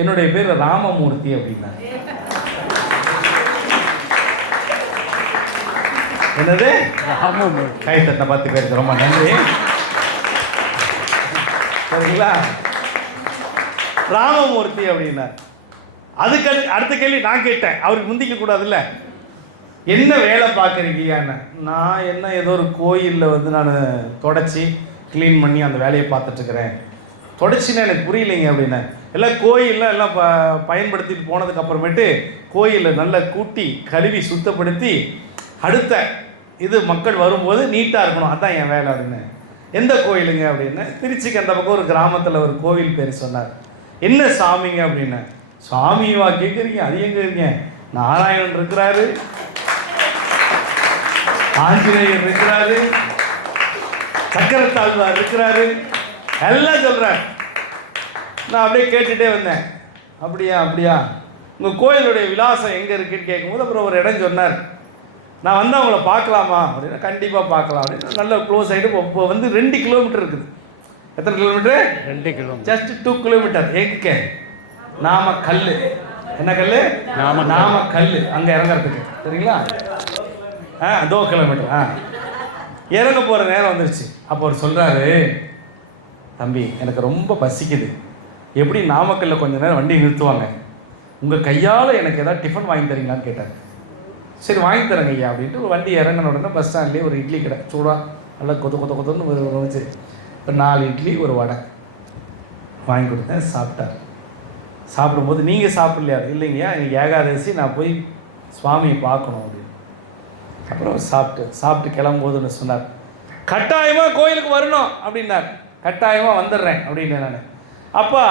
என்னுடைய பேர் ராமமூர்த்தி அப்படின்னா. என்னது? ராமமூர்த்தி. கைத்தட்ட 10 பேருக்கு ரொம்ப நன்றி. சரிங்களா? ராமமூர்த்தி அப்படின்னா. அதுக்கு அடுத்த கேள்வி நான் கேட்டேன், அவருக்கு முந்திக்க கூடாதுல்ல. என்ன வேலை பார்க்குறீங்கன்னு. நான் என்ன ஏதோ ஒரு கோயிலில் வந்து நான் தொடச்சி க்ளீன் பண்ணி அந்த வேலையை பார்த்துட்ருக்கிறேன். தொடச்சின்னா எனக்கு புரியலைங்க அப்படின்னா. எல்லாம் கோயிலில் எல்லாம் பயன்படுத்திட்டு போனதுக்கு அப்புறமேட்டு கோயிலில் நல்லா கூட்டி கழுவி சுத்தப்படுத்தி அடுத்த இது மக்கள் வரும்போது நீட்டாக இருக்கணும், அதுதான் என் வேலை அப்படின்னு. எந்த கோயிலுங்க அப்படின்னு. திருச்சிக்கு அந்த பக்கம் ஒரு கிராமத்தில் ஒரு கோவில் பேர் சொன்னார். என்ன சாமிங்க அப்படின்னு. சாமிவா கேட்குறீங்க? அது எங்கே இருக்கீங்க? நாராயணன் இருக்கிறாரு, ஆஞ்சநேயர் இருக்கிறாரு, சக்கரத்தாழ்வார் இருக்கிறாரு, எல்லாம் சொல்கிறார். நான் அப்படியே கேட்டுகிட்டே வந்தேன். அப்படியா அப்படியா, உங்கள் கோயிலுடைய விலாசம் எங்கே இருக்குன்னு கேட்கும்போது அப்புறம் ஒரு இடம் சொன்னார். நான் வந்து அவங்கள பார்க்கலாமா அப்படின்னா. கண்டிப்பாக பார்க்கலாம் அப்படின்னு. நல்ல க்ளோஸ் ஆகிட்டு இப்போ வந்து 2 கிலோமீட்டர் இருக்குது. எத்தனை கிலோமீட்டர்? 2 கிலோமீட்டர். Just 2 kilometre. எங்கே? நாமக்கல். என்ன கல்? நாமக்கல். அங்கே இறங்குறதுக்கு சரிங்களா? அதோ கிலோமீட்டர். இறங்க போகிற நேரம் வந்துருச்சு. அப்போ அவர் சொல்கிறாரு, தம்பி எனக்கு ரொம்ப பசிக்குது, எப்படி நாமக்கல்லில் கொஞ்சம் நேரம் வண்டி நிறுத்துவாங்க, உங்கள் கையால் எனக்கு ஏதாவது டிஃபன் வாங்கி தரீங்களான்னு கேட்டார். சரி வாங்கி தரேங்க ஐயா அப்படின்ட்டு ஒரு வண்டி இறங்கின உடனே பஸ் ஸ்டாண்ட்லேயே ஒரு இட்லி கடை சூடாக நல்லா கொத்தன்னு வந்துச்சு. ஒரு 4 இட்லி ஒரு வடை வாங்கி கொடுத்தேன். சாப்பிட்டார். சாப்பிடும்போது நீங்கள் சாப்பிட்லையா? இல்லைங்கய்யா எனக்கு ஏகாதசி, நான் போய் சுவாமியை பார்க்கணும் அப்படின்னு. அப்புறம் சாப்பிட்டு கிளம்பும்போதுன்னு சொன்னார், கட்டாயமாக கோயிலுக்கு வரணும் அப்படின்னார். கட்டாயமாக வந்துடுறேன் அப்படின்னு நான். அப்போ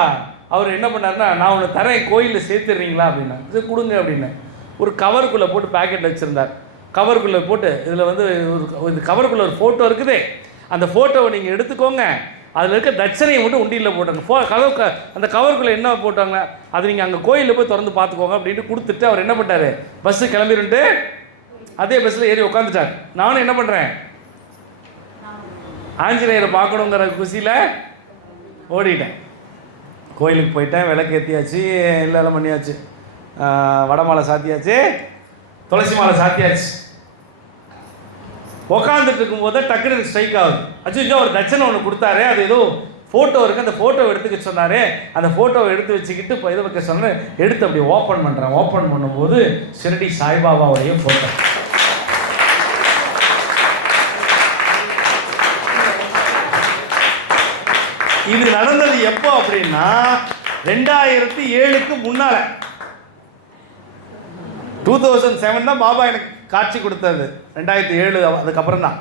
அவர் என்ன பண்ணார்னா, நான் ஒன்று தரேன், கோயிலில் சேர்த்துடுறீங்களா அப்படின்னா. இது கொடுங்க அப்படின்னு. ஒரு கவருக்குள்ளே போட்டு பேக்கெட்டில் வச்சுருந்தார். கவருக்குள்ளே போட்டு இதில் வந்து இந்த கவருக்குள்ளே ஒரு ஃபோட்டோ இருக்குது, அந்த ஃபோட்டோவை நீங்கள் எடுத்துக்கோங்க, அதில் இருக்க தட்சணையை மட்டும் உண்டியில் போட்டாங்க. அந்த கவருக்குள்ளே என்ன போட்டாங்க அது நீங்கள் அங்கே கோயிலில் போய் திறந்து பார்த்துக்கோங்க அப்படின்ட்டு கொடுத்துட்டு அவர் என்ன பண்ணிட்டார், பஸ்ஸு கிளம்பிருந்துட்டு அதே பஸ்ஸில் ஏறி உட்காந்துட்டார். நானும் என்ன பண்ணுறேன், ஆஞ்சநேயரை பார்க்கணுங்கிற குசியில் ஓடிட்டேன். கோயிலுக்கு போயிட்டேன், விளக்கு ஏற்றியாச்சு, எல்லாம் பண்ணியாச்சு, வடமாலை சாத்தியாச்சு, துளசி மாலை சாத்தியாச்சு. உக்காந்துட்டு இருக்கும்போது டக்குனு ஸ்ட்ரைக் ஆகுது. அச்சோ ஒரு தட்சணை ஒன்று கொடுத்தாரு, அது ஏதோ ஃபோட்டோ இருக்குது, அந்த ஃபோட்டோவை எடுத்துக்க சொன்னார். அந்த ஃபோட்டோவை எடுத்து வச்சுக்கிட்டு இப்போ இதை வைக்க சொன்னேன். எடுத்து அப்படி ஓப்பன் பண்ணுறேன். ஓப்பன் பண்ணும்போது ஷிரடி சாய்பாபாவுடைய ஃபோட்டோ. இது நடந்தது எப்போ அப்படின்னா 2007க்கு முன்னால். 2007 தான் பாபா எனக்கு காட்சி கொடுத்தது. 2007 அதுக்கப்புறம் தான்.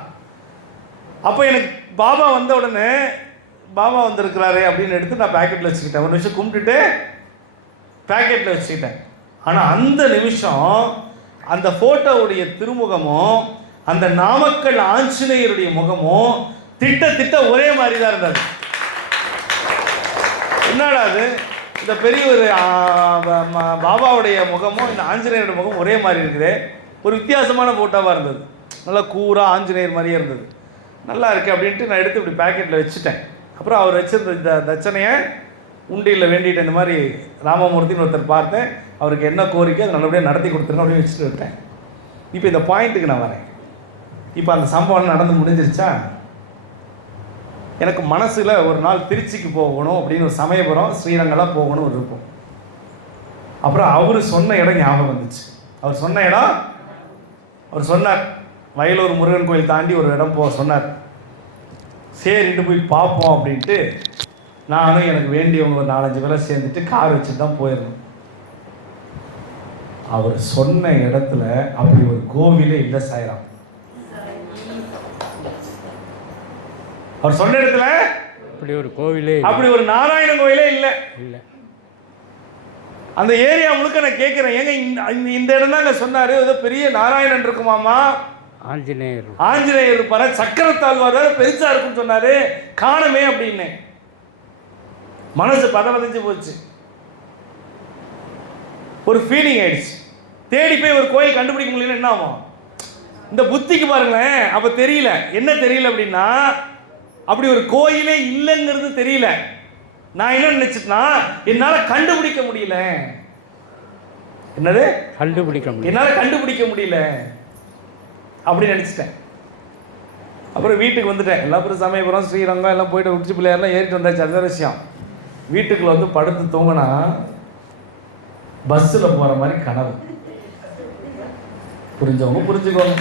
அப்போ எனக்கு பாபா வந்த உடனே பாபா வந்திருக்கிறாரு அப்படின்னு எடுத்து நான் பேக்கெட்டில் வச்சுக்கிட்டேன். ஒரு நிமிஷம் கும்பிட்டுட்டு பேக்கெட்டில் வச்சுக்கிட்டேன். ஆனால் அந்த நிமிஷம் அந்த ஃபோட்டோவுடைய திருமுகமும் அந்த நாமக்கல் ஆஞ்சநேயருடைய முகமும் திட்ட ஒரே மாதிரி தான் இருந்தது. என்னடா அது, இந்த பெரிய ஒரு பாபாவுடைய முகமும் இந்த ஆஞ்சநேயருடைய முகம் ஒரே மாதிரி இருக்குது. ஒரு வித்தியாசமான ஃபோட்டோவாக இருந்தது. நல்லா கூராக ஆஞ்சநேயர் மாதிரியே இருந்தது. நல்லா இருக்குது அப்படின்ட்டு நான் எடுத்து இப்படி பேக்கெட்டில் வச்சுட்டேன். அப்புறம் அவர் வச்சுருந்த இந்த தட்சணையை உண்டியில் வேண்டிட்டு இந்த மாதிரி ராமமூர்த்தின்னு ஒருத்தர் பார்த்தேன், அவருக்கு என்ன கோரிக்கை அதை நல்லபடியாக நடத்தி கொடுத்துருங்க அப்படின்னு வச்சுட்டு விட்டேன். இப்போ இந்த பாயிண்ட்டுக்கு நான் வரேன். இப்போ அந்த சம்பவம் நடந்து முடிஞ்சிருச்சா? எனக்கு மனசில் ஒரு நாள் திருச்சிக்கு போகணும் அப்படின்னு, ஒரு சமயபுரம் ஸ்ரீரங்கெல்லாம் போகணும் ஒரு இருக்கும். அப்புறம் அவர் சொன்ன இடம் ஞாபகம் வந்துச்சு. அவர் சொன்ன இடம், அவர் சொன்னார் வயலூர் முருகன் கோயில் தாண்டி ஒரு இடம் சொன்னார். சரிட்டு போய் பார்ப்போம் அப்படின்ட்டு நானும் எனக்கு வேண்டியவங்க ஒரு 4-5 பேரை சேர்ந்துட்டு கார் வச்சுட்டு தான் போயிருந்தோம். அவர் சொன்ன இடத்துல அப்படி ஒரு கோவிலே இல்லை சாயிராம். அவர் சொன்ன இடத்துல அப்படி ஒரு கோவிலே, அப்படி ஒரு நாராயணன் கோயிலே இல்லை. அந்த ஏரியா முழுக்க நான் கேட்குறேன், ஏங்க இந்த இடம் தான் சொன்னார், ஏதோ பெரிய நாராயணன் இருக்குமாமா, ஆஞ்சநேயர் இருப்பாரு, சக்கரத்தாழ்வார் பெருசா இருக்குன்னு சொன்னாரு, காணமே அப்படின்னு மனசு பதவதைஞ்சு போச்சு. ஒரு ஃபீலிங் ஆயிடுச்சு. தேடி போய் ஒரு கோயில் கண்டுபிடிக்க முடியல, என்ன ஆகும்? இந்த புத்திக்கு பாருங்களேன். அப்ப தெரியல, என்ன தெரியல அப்படின்னா, அப்படி ஒரு கோயிலே இல்லைங்கிறது தெரியல. நான் என்ன நினைச்சிட்டேன்னா, என்னால கண்டுபிடிக்க முடியல. என்னது? கண்டுபிடிக்க முடியும். என்னால் கண்டுபிடிக்க முடியல அப்படின்னு நினச்சிட்டேன். அப்புறம் வீட்டுக்கு வந்துட்டேன். எல்லாம் அப்புறம் சமயபுரம், ஸ்ரீரங்கம் எல்லாம் போயிட்டு உச்சி பிள்ளையாரெலாம் ஏறிட்டு வந்தாச்சு. அந்த விஷயம். வீட்டுக்குள்ள வந்து படுத்து தூங்கினா பஸ்ஸில் போகிற மாதிரி கனவு. புரிஞ்சவங்க புரிஞ்சுக்கோங்க.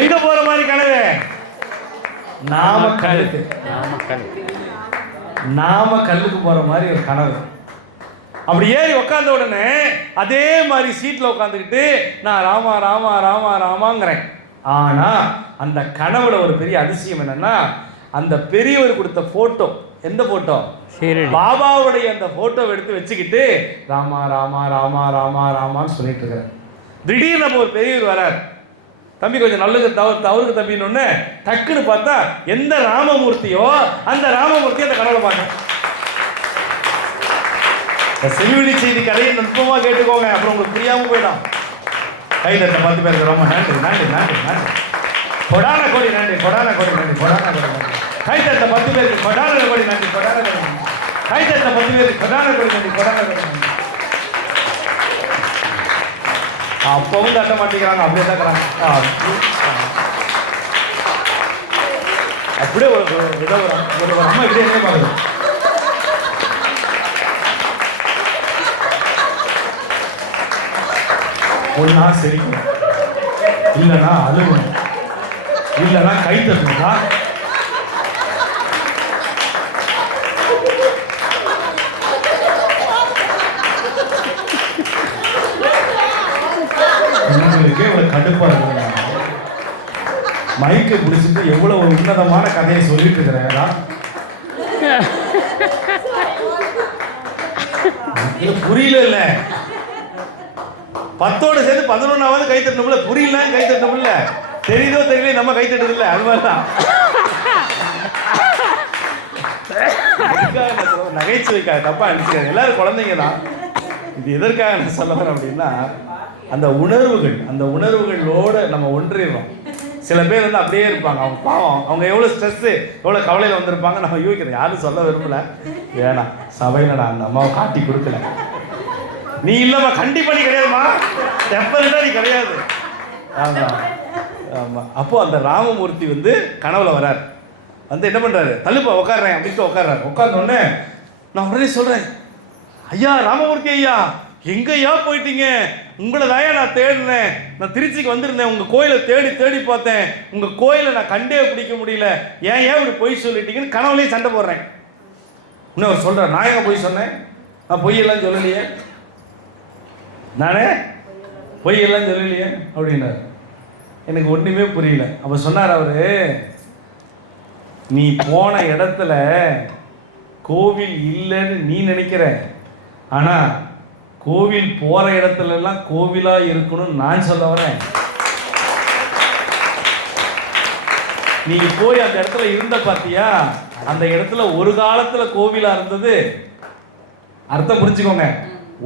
எங்க போற மாதிரி கனவு? நாமக்கல்லுக்கு. நாமக்கல்லுக்கு போற மாதிரி ஒரு கனவு. அப்படி ஏறி உட்கார்ந்த உடனே அதே மாதிரி சீட்ல உட்காந்துக்கிட்டு நான் ராமா ராமா ராமா ராமாங்கிறேன். ஆனா அந்த கனவுல ஒரு பெரிய அதிசயம் என்னன்னா, அந்த பெரியவர் கொடுத்த போட்டோ, எந்த போட்டோ? பாபாவுடைய அந்த போட்டோவை எடுத்து வச்சுக்கிட்டு ராமா ராமா ராமா ராமா ராமான்னு சொல்லிட்டு இருக்கிறேன். திடீர்னு நம்ம ஒரு பெரியவர் வரார். தம்பி கொஞ்சம் நல்லது தவறுக்கு தம்பின்னு டக்குன்னு பார்த்தா எந்த ராமமூர்த்தியோ அந்த ராமமூர்த்தி அந்த கனவுல பார்க்க. செவிவெளி செய்தி கதையை நுட்பமா கேட்டுக்கோங்க, அப்புறம் உங்களுக்கு புரியாம போயிடும். கைதட்ட 10 பேருக்கு ரொம்ப நன்றி நன்றி நன்றி நன்றி. கொடான கோடி நன்றி, கொடான கோடி நன்றி, கொடான கோடி நன்றி. கைதட்ட 10 பேருக்கு கொடான கோடி நன்றி, கொடான கோடி நன்றி. கைதட்ட 10 பேருக்கு கொடான கோடி நன்றி, கொடான கோடி நன்றி. அப்பவும் தட்ட மாட்டேங்கிறாங்க, அப்படியே தான் இருக்கிறாங்க. அப்படியே ஒரு அம்மா இப்படியே என்ன பாருங்க. ஒன்னா சிரிக்கணும், இல்லைன்னா அழுகணும், இல்லைன்னா கை தட்டணும்னா உங்களுக்கே ஒரு கடுப்பா இருக்கு. மைக்கை பிடிச்சிட்டு எவ்வளவு ஒரு உன்னதமான கதையை சொல்லிட்டு இருக்கிறேன். புரியல இல்ல, 10ஓட சேர்த்து 11ஆவது கை தட்டணும்ல, புரியல கை தட்டணும்ல, தெரியுதோ தெரியல நம்ம கை தட்டது இல்லை. அது மாதிரிதான் நகைச்சுவைக்காக தப்பா அனுப்பிச்சிருக்காங்க. எல்லாரும் குழந்தைங்க தான். இது எதற்காக நான் சொல்ல வரேன் அப்படின்னா, அந்த உணர்வுகளோட நம்ம ஒன்றிடுறோம். சில பேர் வந்து அப்படியே இருப்பாங்க, அவங்க பாவம், அவங்க எவ்வளோ ஸ்ட்ரெஸ்ஸு எவ்வளோ கவலையில் வந்திருப்பாங்க. நம்ம யோசிக்கிறோம், யாரும் சொல்ல விரும்பல, வேணாம் சபையில் நான் அந்த அம்மாவை காட்டி கொடுக்கல. நீ இல்லைம்மா, கண்டிப்பாக நீ கிடையாதுமா, டெஃபரெண்டாக நீ கிடையாது. ஆமாம் ஆமாம். அப்போது அந்த ராமமூர்த்தி வந்து கனவுல வரார். வந்து என்ன பண்ணுறாரு, தள்ளுப்பா உட்காடுறேன் அப்படின்ட்டு உட்காடுறாரு. உட்கார்ந்தோடனே நான் உடனே சொல்கிறேன், ஐயா ராமமூர்த்தி ஐயா, எங்கய்யா போயிட்டீங்க? உங்களை தாயா நான் தேடினேன். நான் திருச்சிக்கு வந்திருந்தேன், உங்கள் கோயிலை தேடி தேடி பார்த்தேன், உங்கள் கோயிலை நான் கண்டே பிடிக்க முடியல, ஏன் இப்படி பொய் சொல்லிட்டீங்கன்னு கனவுலேயே சண்டை போடுறேன். இன்னும் அவர் சொல்கிறார், நான் எங்கே பொய் சொன்னேன்? நான் பொய்யெல்லாம் சொல்லலையே, நானே பொய்யெல்லாம் சொல்லலையே அப்படின்னார். எனக்கு ஒன்றுமே புரியல. அப்போ சொன்னார் அவர், நீ போன இடத்துல கோவில் இல்லைன்னு நீ நினைக்கிற, ஆனால் கோவில் போகிற இடத்துல எல்லாம் கோவிலாக இருக்கணும்னு நான் சொல்ல வரேன். நீ போய் அந்த இடத்துல இருந்த பார்த்தியா, அந்த இடத்துல ஒரு காலத்தில் கோவிலாக இருந்தது. அர்த்தம் புரிஞ்சுக்கோங்க,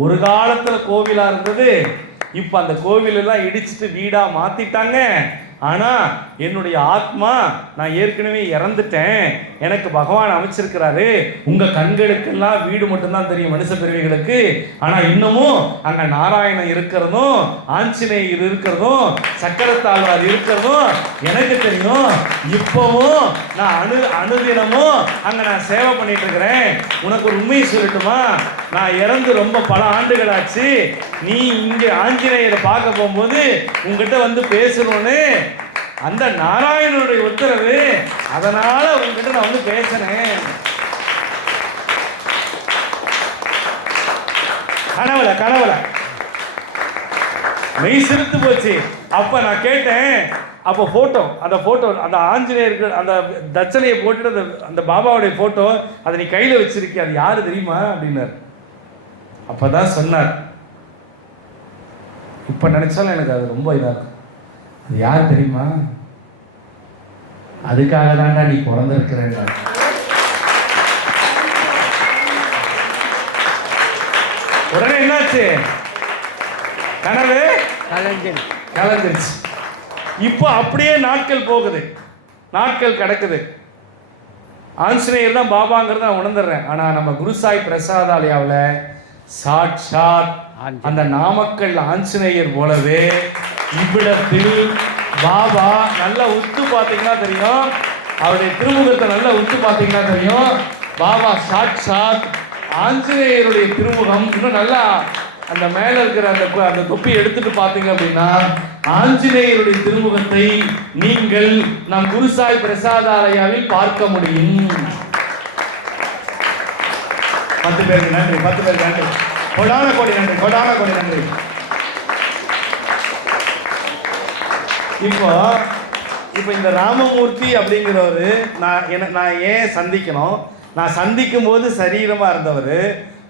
ஒரு காலத்தில் கோவிலாக இருந்தது. இப்போ அந்த கோவிலெல்லாம் இடிச்சுட்டு வீடாக மாற்றிட்டாங்க. ஆனால் என்னுடைய ஆத்மா, நான் ஏற்கனவே இறந்துட்டேன், எனக்கு பகவான் அமைச்சிருக்கிறாரு. உங்கள் கண்களுக்கெல்லாம் வீடு மட்டும்தான் தெரியும் மனுஷ பிறவிகளுக்கு, ஆனால் இன்னமும் அங்கே நாராயணன் இருக்கிறதும் ஆஞ்சநேயர் இருக்கிறதும் சக்கரத்தாழ்வார் இருக்கிறதும் எனக்கு தெரியும். இப்போவும் நான் அனுதினமும் அங்கே நான் சேவை பண்ணிட்டு இருக்கிறேன். உனக்கு ஒரு உண்மையை சொல்லட்டுமா, நான் இறந்து ரொம்ப பல ஆண்டுகள் ஆச்சு. நீ இங்கே ஆஞ்சநேயரை பார்க்க போகும்போது உங்ககிட்ட வந்து பேசணும்னு அந்த நாராயணனுடைய உத்தரவு, அதனால உங்ககிட்ட நான் வந்து பேசுறேன். கனவுல மெய் சிரித்து போச்சு. அப்ப நான் கேட்டேன், அப்போ போட்டோ, அந்த ஆஞ்சநேயருக்கு அந்த தட்சணையை போட்டுட்டு அந்த பாபாவுடைய போட்டோ, அதை நீ கையில வச்சிருக்கிய, அது யாரு தெரியுமா அப்படின்னாரு. அப்பதான் சொன்னார், இப்ப நினைச்சாலும் எனக்கு அது ரொம்ப இதா இருக்கும். அது யார் தெரியுமா? அதுக்காக தான்டா நீ பிறந்திருக்கிறேன். உடனே என்னாச்சு, கனவு கலைஞ்சிருச்சு. இப்போ அப்படியே நாட்கள் போகுது, நாட்கள் கிடக்குது. ஆஞ்சநேயர் தான் பாபாங்கிறத நான் உணர்ந்துடுறேன். ஆனால் நம்ம குருசாய் பிரசாதாலயாவில் சாட்சாத் அந்த நாமக்கல் ஆஞ்சநேயர் போலவே இவ்விடத்தில் பாபா நல்லா உத்து பார்த்தீங்கன்னா தெரியும், அவருடைய திருமுகத்தை நல்லா உத்து பார்த்தீங்கன்னா தெரியும், பாபா சாட்சாத் ஆஞ்சநேயருடைய திருமுகம். இன்னும் நல்லா அந்த மேலே இருக்கிற அந்த தொப்பி எடுத்துட்டு பார்த்தீங்க அப்படின்னா ஆஞ்சநேயருடைய திருமுகத்தை நீங்கள் நம் குருசாய் பிரசாதாலயாவில் பார்க்க முடியும். 10 பேருக்கு நன்றி, 10 பேருக்கு நன்றி, கொடான கோடி நன்றி, கொடான கோடி நன்றி. இப்போ இந்த ராமமூர்த்தி அப்படிங்கிறவர் நான் ஏன் சந்திக்கணும், நான் சந்திக்கும் போது சரீரமாக இருந்தவர்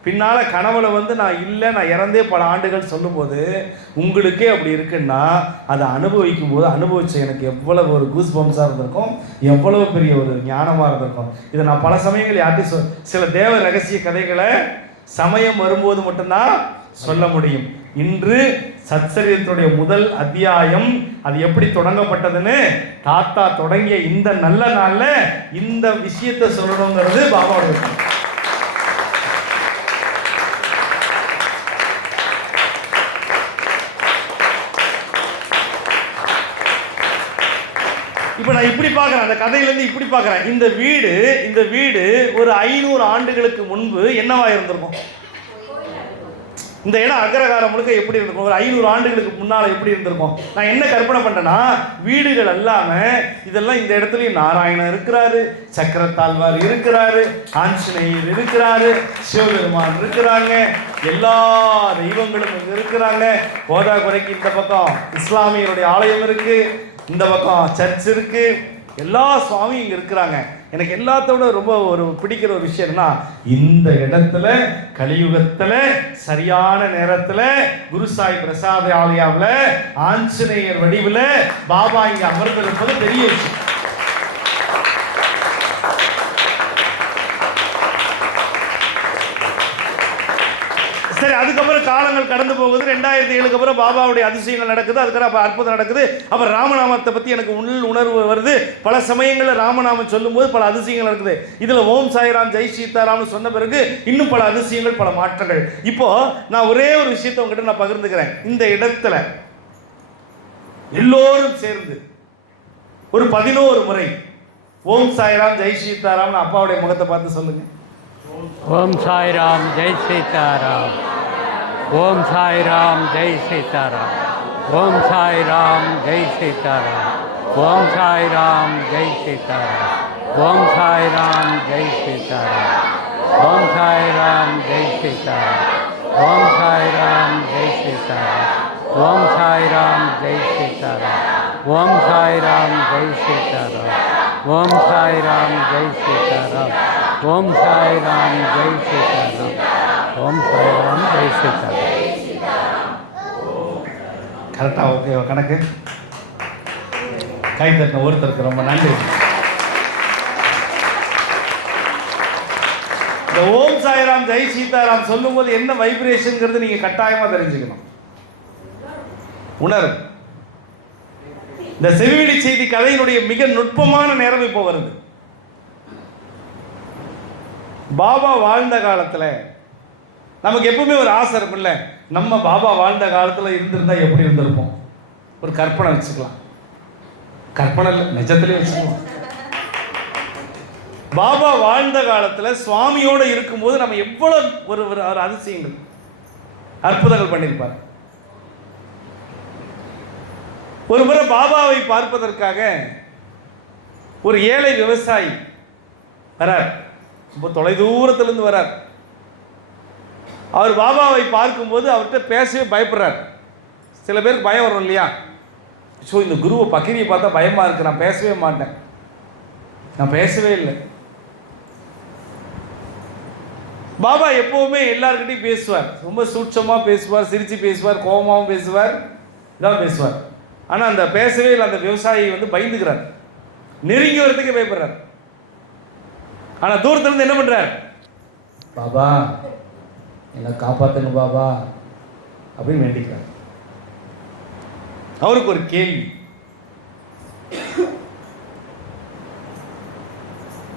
பின்னால் கனவுல நான் இல்லை, நான் இறந்தே பல ஆண்டுகள் சொல்லும்போது உங்களுக்கே அப்படி இருக்குன்னா அதை அனுபவிக்கும் போது அனுபவிச்ச எனக்கு எவ்வளவு ஒரு கூஸ் பம்ஸாக இருந்திருக்கும், எவ்வளவு பெரிய ஒரு ஞானமாக இருந்திருக்கும். இதை நான் பல சமயங்கள் யார்ட்டையும் சில தேவ ரகசிய கதைகளை சமயம் வரும்போது மட்டும்தான் சொல்ல முடியும். இன்று சத்சரீரத்துடைய முதல் அத்தியாயம் அது எப்படி தொடங்கப்பட்டதுன்னு தாத்தா தொடங்கிய இந்த நல்ல நாள்ல இந்த விஷயத்தை சொல்லணுங்கிறது பாபாவோட. இப்போ நான் இப்படி பார்க்குறேன், அந்த கதையிலேருந்து இப்படி பார்க்குறேன். இந்த வீடு ஒரு 500 ஆண்டுகளுக்கு முன்பு என்னவா இருந்திருக்கும்? இந்த இடம் அக்ரகாரம் முழுக்க எப்படி இருந்திருக்கும்? ஒரு 500 ஆண்டுகளுக்கு முன்னால் எப்படி இருந்திருக்கும்? நான் என்ன கற்பனை பண்ணுறேன்னா, வீடுகள் இல்லாமல் இதெல்லாம் இந்த இடத்துலையும் நாராயணன் இருக்கிறாரு, சக்கரத்தாழ்வார் இருக்கிறாரு, ஆஞ்சநேயர் இருக்கிறாரு, சிவபெருமான் இருக்கிறாங்க, எல்லா தெய்வங்களும் இங்கே இருக்கிறாங்க. போதா குறைக்கு இந்த பக்கம் இஸ்லாமியருடைய ஆலயம் இருக்கு, இந்த பக்கம் சர்ச் இருக்கு, எல்லா சுவாமியும் இங்கே இருக்கிறாங்க. எனக்கு எல்லாத்தோட ரொம்ப ஒரு பிடிக்கிற ஒரு விஷயம்னா, இந்த இடத்துல கலியுகத்தில் சரியான நேரத்தில் குருசாய் பிரசாத ஆலயாவில் ஆஞ்சநேயர் வடிவில் பாபா இங்கே அமர்ந்திருப்பது பெரிய விஷயம். சரி, அதுக்கப்புறம் காலங்கள் கடந்து போகுது. 2007 அப்புறம் பாபாவுடைய அதிசயங்கள் நடக்குது, அதுக்கப்புறம் அற்புதம் நடக்குது. அப்புறம் ராமநாமத்தை பற்றி எனக்கு உணர்வு வருது. பல சமயங்களில் ராமநாமம் சொல்லும்போது பல அதிசயங்கள் நடக்குது. இதில் ஓம் சாய்ராம் ஜெய் சீதாராம்னு சொன்ன பிறகு இன்னும் பல அதிசயங்கள், பல மாற்றங்கள். இப்போ நான் ஒரே ஒரு விஷயத்தை உங்ககிட்ட நான் பகிர்ந்துக்கிறேன். இந்த இடத்துல எல்லோரும் சேர்ந்து ஒரு 11 முறை ஓம் சாய்ராம் ஜெய் சீதாராம்னு அப்பாவுடைய முகத்தை பார்த்து சொல்லுங்க. ஓம் சாய்ராம் ஜெய் சீதாராம், ஓம் சாய்ராம் ஜெய் சீதாராம், ஓம் சாய்ராம் ஜெய் சீதாராம், ஓம் சாய்ராம் ஜெய் சீதாராம், ஓம் சாய்ராம் ஜெய் சீதாராம், ஓம் சாய்ராம் ஜெய் சீதாராம், ஓம் சாய்ராம் ஜெய் சீதாராம், ஓம் சாய்ராம் ஜெய் சீதாராம், ஓம் சாய்ராம் ஜெய் சீதாராம், ஓம் சாய்ராம் ஜெய் சீதாராம், ஓம் சாய்ராம் ஜெய் சீதாராம், ஓம் சாய்ராம் ஜெய் சீதாராம். கரெக்டா? ஓகே, கணக்கு கை தட்டின ஒருத்தருக்கு ரொம்ப நன்றி. இந்த ஓம் சாய்ராம் ஜெய் சீதாராம் சொல்லும் போது என்ன வைப்ரேஷன்ங்கிறது நீங்க கட்டாயமா தெரிஞ்சுக்கணும், உணரும். இந்த செவிவெளி செய்தி கதையினுடைய மிக நுட்பமான நேரம் இப்போ வருது. பாபா வாழ்ந்த காலத்தில் நமக்கு எப்பவுமே ஒரு ஆசை இருக்கும்ல, நம்ம பாபா வாழ்ந்த காலத்தில் இருந்திருந்தா எப்படி இருந்திருப்போம். ஒரு கற்பனை வச்சுக்கலாம், கற்பனை இல்லை நிஜத்திலே வச்சுக்கலாம். பாபா வாழ்ந்த காலத்தில் சுவாமியோடு இருக்கும்போது நம்ம எவ்வளவு ஒரு அதிசயங்கள், அற்புதங்கள் பண்ணியிருப்பார். ஒரு முறை பாபாவை பார்ப்பதற்காக ஒரு ஏழை விவசாயி வரார், ரொம்ப தொலைதூரத்திலிருந்து வரார். அவர் பாபாவை பார்க்கும்போது அவர்கிட்ட பேசவே பயப்படுறார். சில பேருக்கு பயம் வரும் இல்லையா, ஸோ இந்த குருவை பக்கிரியை பார்த்தா பயமாக இருக்கு, நான் பேசவே மாட்டேன், நான் பேசவே இல்லை. பாபா எப்போவுமே எல்லார்கிட்டையும் பேசுவார், ரொம்ப சூட்சமாக பேசுவார், சிரித்து பேசுவார், கோபமாகவும் பேசுவார், இதான் பேசுவார். ஆனால் அந்த பேசவே இல்லை அந்த விவசாயி பயந்துக்கிறார், நெருங்கி வரத்துக்கு பயப்படுறார். ஆனால் தூரத்திலிருந்து என்ன பண்ணுறார், பாபா என்னை காப்பாற்றுங்க பாபா அப்படின்னு வேண்டிக்கிறார். அவருக்கு ஒரு கேள்வி,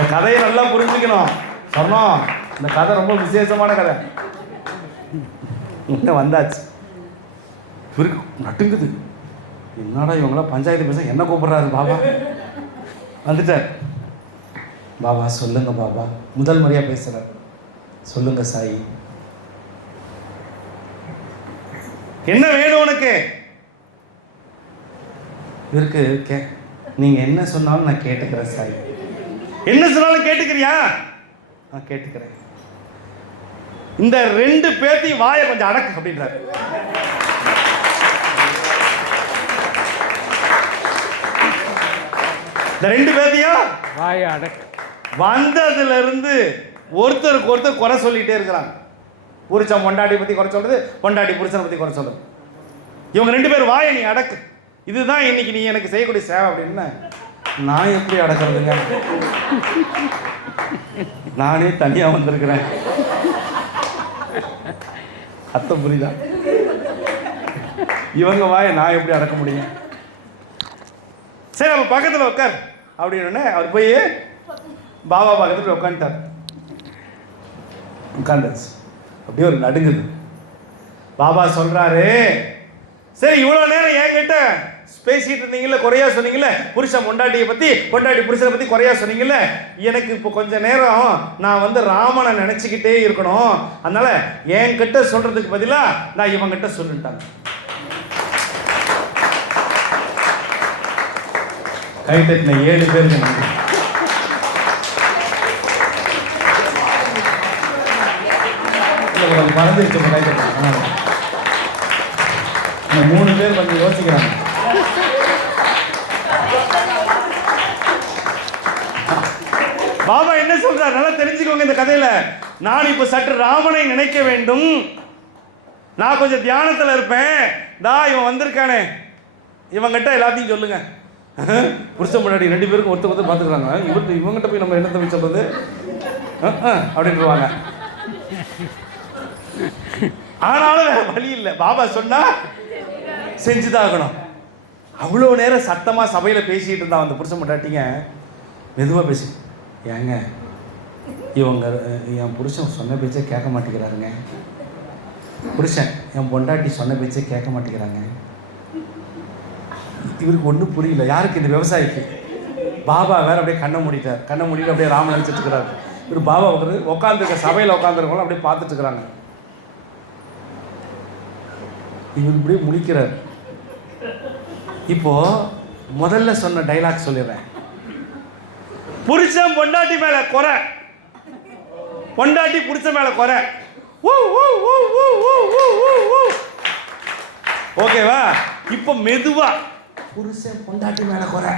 இந்த கதையை நல்லா புரிஞ்சுக்கணும். சொன்னோம், இந்த கதை ரொம்ப விசேஷமான கதை. வந்தாச்சு, இவருக்கு நட்டுங்குது. என்னடா இவங்களாம் பஞ்சாயத்து பேச என்ன கூப்பிடுறாரு பாபா. வந்துட்டார். பாபா சொல்லுங்க பாபா, முதல் முறையாக பேசுகிறார். சொல்லுங்க சாயி, என்ன வேணும் உனக்கு? இருக்கு நீங்கள் என்ன சொன்னாலும் நான் கேட்டுக்கிறேன் சாயி. என்ன சொன்னாலும் கேட்டுக்கிறியா? நான் கேட்டுக்கிறேன். இந்த 2 பேர்த்தையும் வாயை கொஞ்சம் அடக்கு அப்படின்றாரு. இந்த 2 பேர்த்தையும் வாயை அடக்கு. வந்ததுல இருந்து ஒருத்தருக்கு ஒருத்தர் குறை சொல்லிட்டே இருக்கிறாங்க. புருஷன் பொண்டாட்டி பத்தி குறை சொல்றது, பொண்டாட்டி புருஷனை பத்தி குறை சொல்றது. இவங்க 2 பேர் வாயை நீ அடக்கு, இதுதான் இன்னைக்கு நீ எனக்கு செய்யக்கூடிய சேவை அப்படின்னு. நான் எப்படி அடக்கிறதுங்க? நானே தனியா வந்திருக்கிறேன். அர்த்தம் புரியுதா? இவங்க வாயை நான் எப்படி அடக்க முடியும்? சரி, அப்ப பக்கத்துல உட்கார் அப்படின்னு அவர் போய் பாபா பக்கத்துல உட்காந்துட்டார். உட்காந்துச்சு. அப்படியே ஒரு நடுங்குது. பாபா சொல்றாரு, சரி இவ்வளவு நேரம் என்கிட்ட பேசிட்டு இருந்தீங்கல்ல, குறையா சொன்னீங்கல்ல, புருஷன் பொண்டாட்டியை பத்தி, பொண்டாட்டி புருஷனை பத்தி குறையா சொன்னீங்கல்ல, எனக்கு இப்போ கொஞ்ச நேரம் நான் ராமனை நினைச்சுக்கிட்டே இருக்கணும். அதனால என்கிட்ட சொல்றதுக்கு பதிலா நான் இவங்கிட்ட சொல்லிட்டாங்க. கைத்தட்டின 7 பேருக்கு நன்றி. மறந்துருச்சு கைத்தட்டின 3 பேர் கொஞ்சம் யோசிக்கிறாங்க. பாபா என்ன சொல்றார் நல்லா தெரிஞ்சுக்கோங்க. இந்த கதையில நான் இப்ப சற்று ராமனை நினைக்க வேண்டும், நான் கொஞ்சம் தியானத்துல இருப்பேன். இவன் வந்திருக்கானே, இவங்கிட்ட எல்லாத்தையும் சொல்லுங்க. புருஷன் முன்னாடி 2 பேருக்கும் ஒருத்தர் பார்த்துக்கிறாங்க. இவங்கிட்ட போய் நம்ம என்ன தம்பி சொல்றது அப்படின்ட்டுருவாங்க. ஆனாலும் வேற வழி இல்லை, பாபா சொன்னா செஞ்சுதான் ஆகணும். அவ்வளோ நேரம் சத்தமா சபையில பேசிட்டு இருந்தான் அந்த புருஷன் முன்னாட்டிங்க. மெதுவா பேசி, ஏங்க இவங்க என் புருஷன் சொன்ன பேச்சே கேட்க மாட்டேங்கிறாருங்க, புருஷன் என் பொண்டாட்டி சொன்ன பேச்சே கேட்க மாட்டேங்கிறாங்க. இவருக்கு ஒன்றும் புரியல. யாருக்கு? இந்த விவசாயிக்கு. பாபா வேற அப்படியே கண்ணை மூடிட்டார். கண்ணை மூடிட்டு அப்படியே ராமன் நினைச்சிட்டு இருக்கிறாரு. இவர் பாபா உட்காந்துருக்க சபையில் உட்காந்துருக்கவங்களும் அப்படியே பார்த்துட்டு இருக்கிறாங்க. இவர் இப்படியே முழிக்கிறார். இப்போ முதல்ல சொன்ன டைலாக் சொல்லிடுறேன். புருஷன் பொண்டாட்டி மேல குறை, பொண்டாட்டி புருஷன் மேல குறை. ஓகேவா? இப்போ மெதுவா புருஷன் பொண்டாட்டி மேல குறை,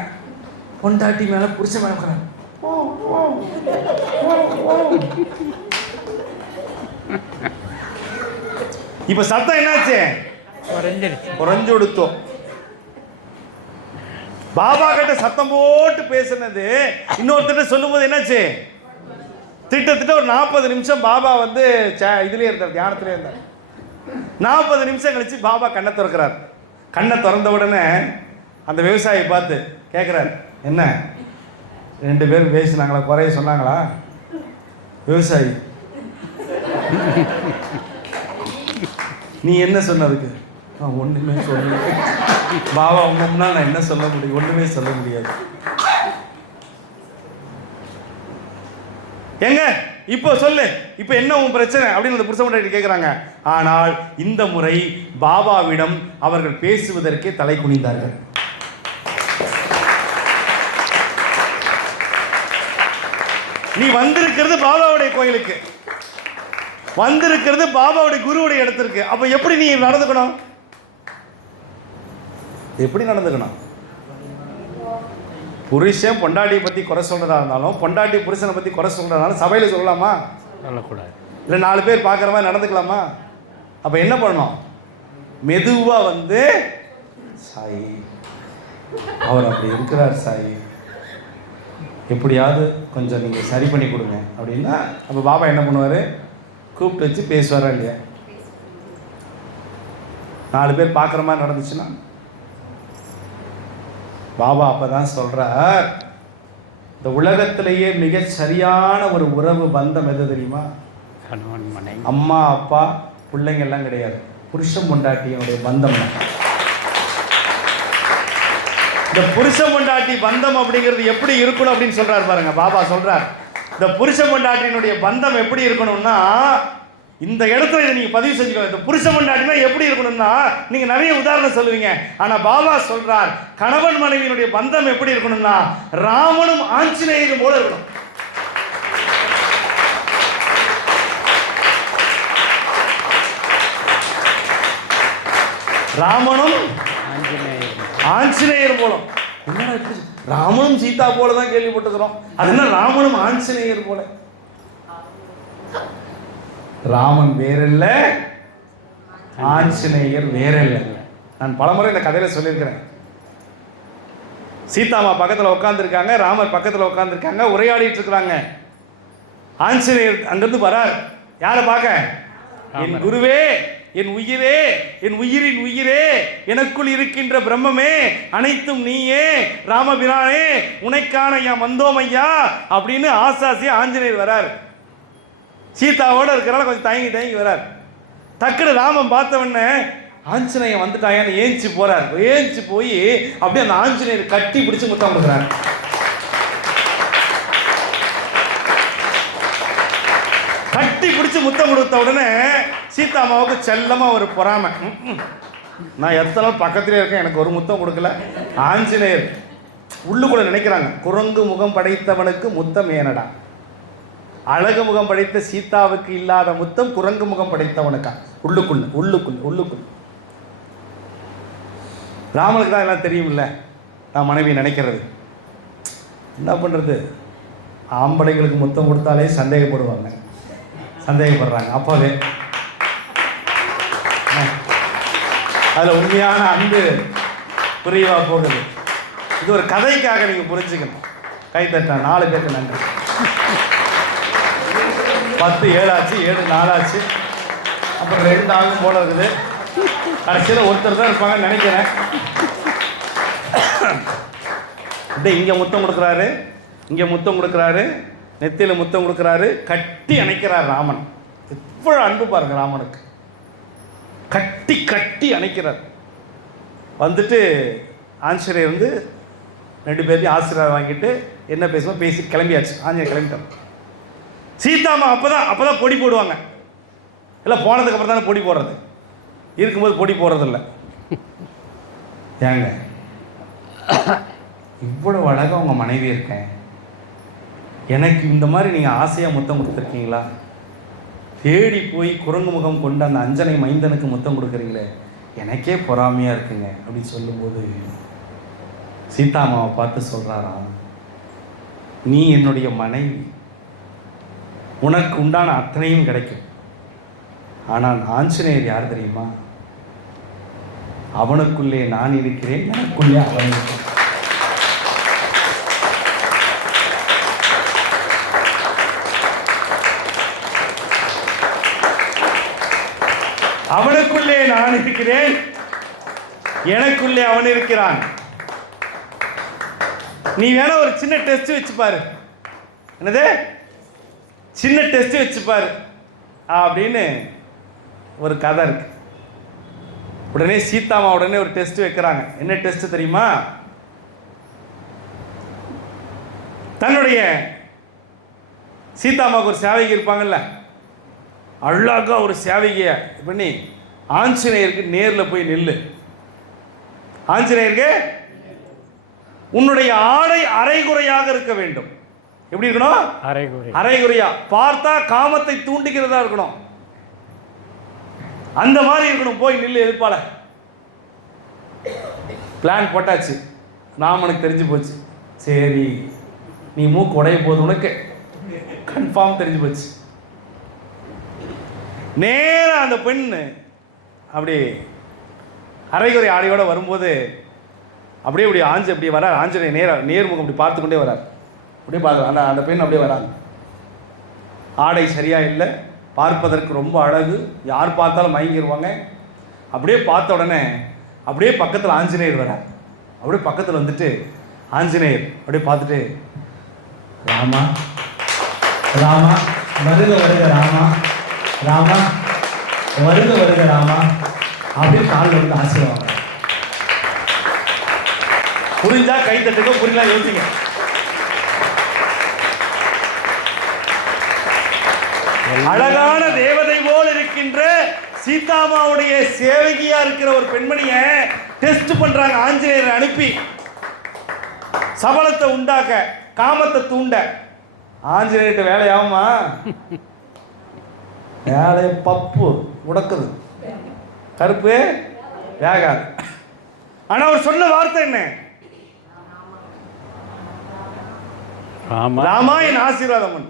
பொண்டாட்டி மேல புருஷன் மேல குறை. இப்ப சத்தம் என்னாச்சு? குறைஞ்சு கொடுத்தோம். பாபா கிட்ட சத்தம் போட்டு பேசுனது இன்னொருத்தர் சொல்லும்போது என்னாச்சு? திட்டத்தட்ட ஒரு 40 நிமிஷம் பாபா இதுலயே இருந்தார், தியானத்திலே இருந்தார். 40 நிமிஷம் கழிச்சு பாபா கண்ணை திறக்கிறார். கண்ணை திறந்த உடனே அந்த விவசாயி பார்த்து கேட்குறாரு, என்ன 2 பேரும் பேசினாங்களா, குறைய சொன்னாங்களா? விவசாயி, நீ என்ன சொன்னதுக்கு? ஒன்றுமே சொல்ல. பாபா உங்க முன்னால் நான் என்ன சொல்ல முடியும்? ஒன்றுமே சொல்ல முடியாது. எங்க இப்போ சொல்லு, இப்போ என்ன உன் பிரச்சனை அப்படின்னு அந்த புருஷன் முன்னாடி கேட்குறாங்க. ஆனால் இந்த முறை பாபாவிடம் அவர்கள் பேசுவதற்கே தலை குனிந்தார்கள். நீ வந்திருக்கிறது பாபாவுடைய கோயிலுக்கு, வந்திருக்கிறது பாபாவுடைய குருவுடைய இடத்திற்கு. அப்ப எப்படி நீ நடந்துக்கணும்? எப்படி நடந்துக்கணும்? புருஷன் பொண்டாட்டியை பத்தி குறை சொல்றதா இருந்தாலும், பொண்டாட்டி புருஷனை பத்தி குறை சொல்றதாலும் சபையில சொல்லலாமா? சொல்லக்கூடாது. இல்லை 4 பேர் பார்க்குற மாதிரி நடந்துக்கலாமா? அப்ப என்ன பண்ணணும்? மெதுவா சாயி அவர் அப்படி இருக்கிறார் சாயி, எப்படியாவது கொஞ்சம் நீங்கள் சரி பண்ணி கொடுங்க அப்படின்னா, அப்போ பாபா என்ன பண்ணுவார்? கூப்பிட்டு வச்சு பேசுவாரா இல்லையா? 4 பேர் பார்க்குற மாதிரி நடந்துச்சுன்னா பாபா அப்போ தான் சொல்கிறார், இந்த உலகத்திலேயே மிக சரியான ஒரு உறவு பந்தம் எது தெரியுமா? கணவன் மனைவி. அம்மா அப்பா பிள்ளைங்க எல்லாம் கிடையாது, புருஷன் பொண்டாட்டியினுடைய பந்தம். இந்த புருஷன் பொண்டாட்டி பந்தம் அப்படிங்கிறது எப்படி இருக்கணும் அப்படின்னு சொல்றாரு பாருங்க. பாபா சொல்றார், இந்த புருஷன் பொண்டாட்டியினுடைய பந்தம் எப்படி இருக்கணும்னா, இந்த இடத்துல இதை நீங்க பதிவு செஞ்சுக்கோ. இந்த புருஷன் பொண்டாட்டினா எப்படி இருக்கணும்னா, நீங்க நிறைய உதாரணம் சொல்லுவீங்க. ஆனா பாபா சொல்றார், கணவன் மனைவியினுடைய பந்தம் எப்படி இருக்கணும்னா, ராமனும் ஆஞ்சநேயரும் போல இருக்கணும். ராமனும் ஆஞ்சநேயர் போல. என்னடா ராமனும் சீதா போல தான் கேள்விப்பட்டிருக்கிறோம், அது என்ன ராமனும் ஆஞ்சநேயர் போல? ராமன் வேறல்ல, ஆஞ்சநேயர் வேறல்ல. நான் பலமுறை இந்த கதையில சொல்லியிருக்கிறேன். சீதாமா பக்கத்தில் உட்காந்துருக்காங்க, ராமர் பக்கத்தில் உட்காந்துருக்காங்க, உரையாடிட்டு இருக்கிறாங்க. ஆஞ்சநேயர் அங்கிருந்து வரார். யாரை பார்க்க? என் குருவே, என் உயிரே, என் உயிரின் உயிரே, எனக்குள் இருக்கின்ற பிரம்மமே, அனைத்தும் நீயே, ராமபிரானே, உனைக்கான ஐயா வந்தோம் ஐயா அப்படின்னு ஆசாசி ஆஞ்சநேயர் வரார். சீதாவோட இருக்கிறனால கொஞ்சம் தயங்கி வரார். டக்குனு ராமன் பார்த்தவொடனே ஆஞ்சநேயன் வந்துட்டாயான்னு ஏஞ்சி போறார். ஏஞ்சி போய் அப்படியே அந்த ஆஞ்சநேயர் கட்டி பிடிச்சு முத்தம் கொடுக்குறாரு. கட்டி பிடிச்சு முத்தம் கொடுத்த உடனே சீதாமாவுக்கு செல்லமா ஒரு பொறாமை. நான் எத்தனை பக்கத்திலே இருக்கேன், எனக்கு ஒரு முத்தம் கொடுக்கல. ஆஞ்சநேயர் உள்ளுக்குள்ள நினைக்கிறாங்க, குரங்கு முகம் படைத்தவனுக்கு முத்தம் ஏனடா, அழகு முகம் படைத்த சீதாவுக்கு இல்லாத முத்தம் குரங்கு முகம் படைத்தவனுக்கா? உள்ளுக்குள்ள ராமனுக்கு தான் எல்லாம் தெரியும்ல, நான் மனைவி நினைக்கிறது. என்ன பண்றது, ஆம்பளைங்களுக்கு முத்தம் கொடுத்தாலே சந்தேகப்படுறாங்க அப்பவே. அதுல உண்மையான அன்பு புரியவா போகுது. இது ஒரு கதைக்காக நீங்க புரிஞ்சுக்கணும். கை தட்ட 4 பேருக்கு நன்றி. 10 7 ஆச்சு, 7 4 ஆச்சு, அப்புறம் 2 ஆகும் போல இருக்குது. கடைசியில் ஒருத்தர் தான் இருப்பாங்கன்னு நினைக்கிறேன். இங்கே முத்தம் கொடுக்குறாரு, இங்கே முத்தம் கொடுக்குறாரு, நெத்தியில் முத்தம் கொடுக்குறாரு, கட்டி அணைக்கிறார் ராமன். எவ்வளோ அன்பு பாருங்க ராமனுக்கு. கட்டி அணைக்கிறார். வந்துட்டு ஆஞ்சநேயர் வந்து 2 பேர்த்தையும் ஆசீர்வாதம் வாங்கிட்டு என்ன பேசுவோம் பேசி கிளம்பியாச்சு. ஆஞ்சநேயர் கிளம்பிட்டார். சீதாமா அப்போதான் பொடி போடுவாங்க. இல்லை போனதுக்கு அப்புறம் தானே பொடி போடுறது, இருக்கும்போது பொடி போடுறதில்ல. ஏங்க இவ்வளோ அழகாக உங்கள் மனைவி இருக்கேன், எனக்கு இந்த மாதிரி நீங்கள் ஆசையாக முத்தம் கொடுத்துருக்கீங்களா? தேடி போய் குரங்கு முகம் கொண்டு அந்த அஞ்சனை மைந்தனுக்கு முத்தம் கொடுக்குறீங்களே, எனக்கே பொறாமையாக இருக்குங்க அப்படின்னு சொல்லும்போது சீதாமாவை பார்த்து சொல்கிறாராம், நீ என்னுடைய மனைவி, உனக்கு உண்டான அத்தனையும் கிடைக்கும். ஆனால் ஆஞ்சநேயர் யார் தெரியுமா? அவனுக்குள்ளே நான் இருக்கிறேன், எனக்குள்ளே அவன் இருக்கிறான். அவனுக்குள்ளே நான் இருக்கிறேன், எனக்குள்ளே அவன் இருக்கிறான். நீ வேணா ஒரு சின்ன டெஸ்ட் வச்சு பாரு. என்னது? சின்ன டெஸ்ட் வச்சுப்பாரு அப்படின்னு ஒரு கதை இருக்கு. உடனே சீதாமா உடனே ஒரு டெஸ்ட் வைக்கிறாங்க. என்ன டெஸ்ட் தெரியுமா? தன்னுடைய சீதாமாவுக்கு ஒரு சேவைக்கு இருப்பாங்கல்ல, அழகா ஒரு சேவைகைய பண்ணி ஆஞ்சநேயருக்கு நேரில் போய் நில்லு. ஆஞ்சநேயருக்கு உன்னுடைய ஆடை அரைகுறையாக இருக்க வேண்டும். எப்படி இருக்கணும்? அரைகுறையா. பார்த்தா காமத்தை தூண்டுகிறதா இருக்கணும், அந்த மாதிரி இருக்கணும். போய் நில்லு எதிர்ப்பால. பிளான் போட்டாச்சு. ராமனுக்கு தெரிஞ்சு போச்சு. சரி நீ மூக்கு உடைய போது உனக்கு கன்ஃபார்ம் தெரிஞ்சு போச்சு. நேராக அந்த பெண் அப்படி அரைகுறை ஆடையோட வரும்போது அப்படியே இப்படி அப்படியே வரார். ஆஞ்சநேயர் நேர்முகம் அப்படி பார்த்து கொண்டே வரார். அப்படியே பார்த்து அந்த பெண் அப்படியே வராங்க. ஆடை சரியாக இல்லை, பார்ப்பதற்கு ரொம்ப அழகு, யார் பார்த்தாலும் மயங்கிடுவாங்க. அப்படியே பார்த்த உடனே அப்படியே பக்கத்தில் ஆஞ்சநேயர் வரார். அப்படியே பக்கத்தில் வந்துட்டு ஆஞ்சநேயர் அப்படியே பார்த்துட்டு, ராமா ராமா வருக வருக ராமா ராமா வருக வருக ராமா அப்படின்னு காலில் வந்து ஆசீர்வாதம். புரிஞ்சா கை தட்டுங்க, புரியலாம் யோசிங்க. அழகான தேவதை போல் இருக்கின்ற சீதாமாவுடைய சேவகியா இருக்கிற ஒரு பெண்மணிய டெஸ்ட் பண்றாங்க ஆஞ்சநேயரை அனுப்பி, சபலத்தை உண்டாக்க, காமத்தை தூண்ட. ஆஞ்சநேயர்கிட்ட வேலையாகுமா? வேலைய பப்பு உடக்குது, கருப்பு வேகாது. ஆனா அவர் சொன்ன வார்த்தை என்ன? ராமா என் ஆசீர்வாதம் பண்ணு.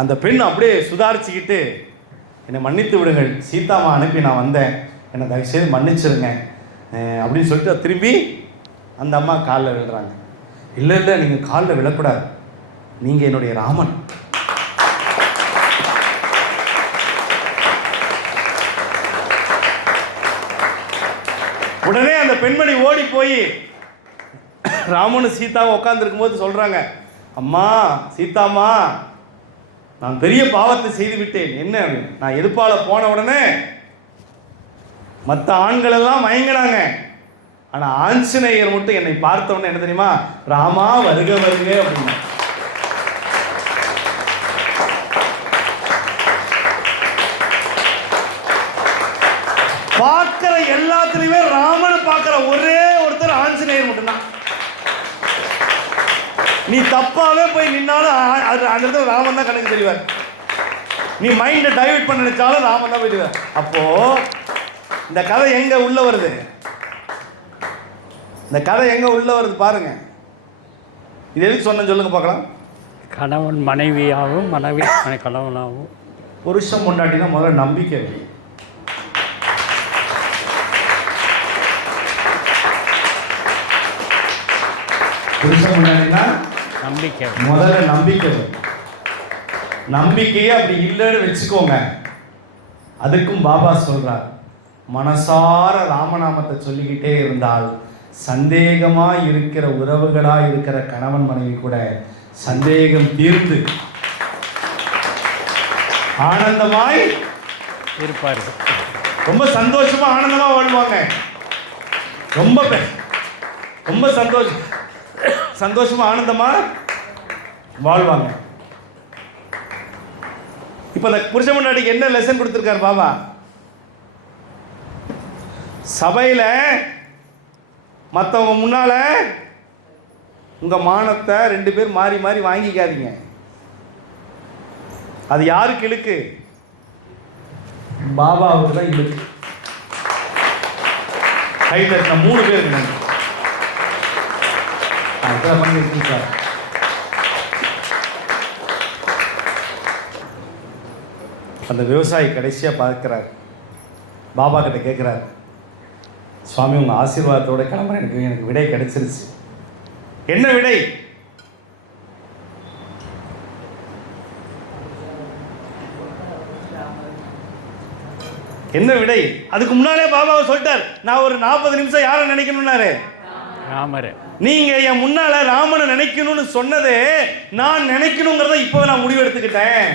அந்த பெண் அப்படியே சுதாரிச்சுக்கிட்டு, என்னை மன்னித்து விடுங்கள், சீதாமா அனுப்பி நான் வந்தேன், என்னை தயவுசெய்து மன்னிச்சிருங்க அப்படின்னு சொல்லிட்டு திரும்பி அந்த அம்மா காலில் விழுறாங்க. இல்லை இல்லை, நீங்கள் காலில் விழக்கூடாது, நீங்கள் என்னுடைய ராமன். உடனே அந்த பெண்மணி ஓடி போய் ராமனு சீதாவை உட்காந்துருக்கும் போது சொல்றாங்க, அம்மா சீதாமா, நான் பெரிய பாவத்தை செய்து விட்டேன். என்ன? நான் எதுப்பால போன உடனே மற்ற ஆண்கள் எல்லாம் மயங்கினாங்க, ஆனா ஆஞ்சநேயர் மட்டும் என்னை பார்த்த உடனே என்ன தெரியுமா? ராமா வருக வருக அப்படின்னு. பார்க்கிற எல்லாத்துலயுமே ராமனை பார்க்கிற ஒரே ஒருத்தர் ஆஞ்சநேயர் மட்டும்தான். நீ தப்பாவே போய் நின்னாலும் அந்த இடத்துல ராமன் தான் கணக்கு தெரிவார். நீ மைண்டை டைவர்ட் பண்ண நினைச்சாலும் ராமன் தான் போயிடுவார். அப்போ இந்த கதை எங்க உள்ள வருது? இந்த கதை எங்க உள்ள வருது பாருங்க. இது எதுக்கு சொன்ன சொல்லுங்க பார்க்கலாம். கணவன் மனைவியாகவும் மனைவி கணவனாகவும். புருஷன் பொண்டாட்டினா முதல்ல நம்பிக்கை வேணும். புருஷன் பொண்டாட்டினா நம்பிக்கை, முதல்ல நம்பிக்கை வேணும். நம்பிக்கையே அப்படி இல்லைன்னு வச்சுக்கோங்க. அதுக்கும் பாபா சொல்றார், மனசார ராமநாமத்தை சொல்லிக்கிட்டே இருந்தால் சந்தேகமாய் இருக்கிற உறவுகளாய் இருக்கிற கணவன் மனைவி கூட சந்தேகம் தீர்ந்து ஆனந்தமாய் இருப்பார்கள். ரொம்ப சந்தோஷமா ஆனந்தமா வாழ்வாங்க. ரொம்ப ரொம்ப சந்தோஷமா ஆனந்தமா வாழ்வாங்க. இப்ப அந்த புருஷ முன்னாடிக்கு என்ன லெசன் கொடுத்திருக்காரு பாபா? சபையில மற்றவங்க முன்னால உங்க மானத்தை 2 பேர் மாறி மாறி வாங்கிக்காதீங்க. அது யாருக்கு இழுக்கு? பாபாவுக்கு தான் இழுக்கு. கை தட்டின 3 பேர் சார். அந்த விவசாயி கடைசியா பார்க்கிறார், பாபா கிட்ட கேட்கிறார், சுவாமி உங்க ஆசீர்வாதத்தோட கிளம்புறேன், எனக்கு விடை கிடைச்சிருச்சு. என்ன விடை? என்ன விடை? அதுக்கு முன்னாலே பாபாவை சொல்லிட்டார், நான் ஒரு 40 நிமிஷம் யாரை நினைக்கணும்னாரு? ராமர். நீங்க என் முன்னால ராமனை நினைக்கணும்னு சொன்னதே நான் நினைக்கணுங்கிறத இப்பவே நான் முடிவு எடுத்துக்கிட்டேன்.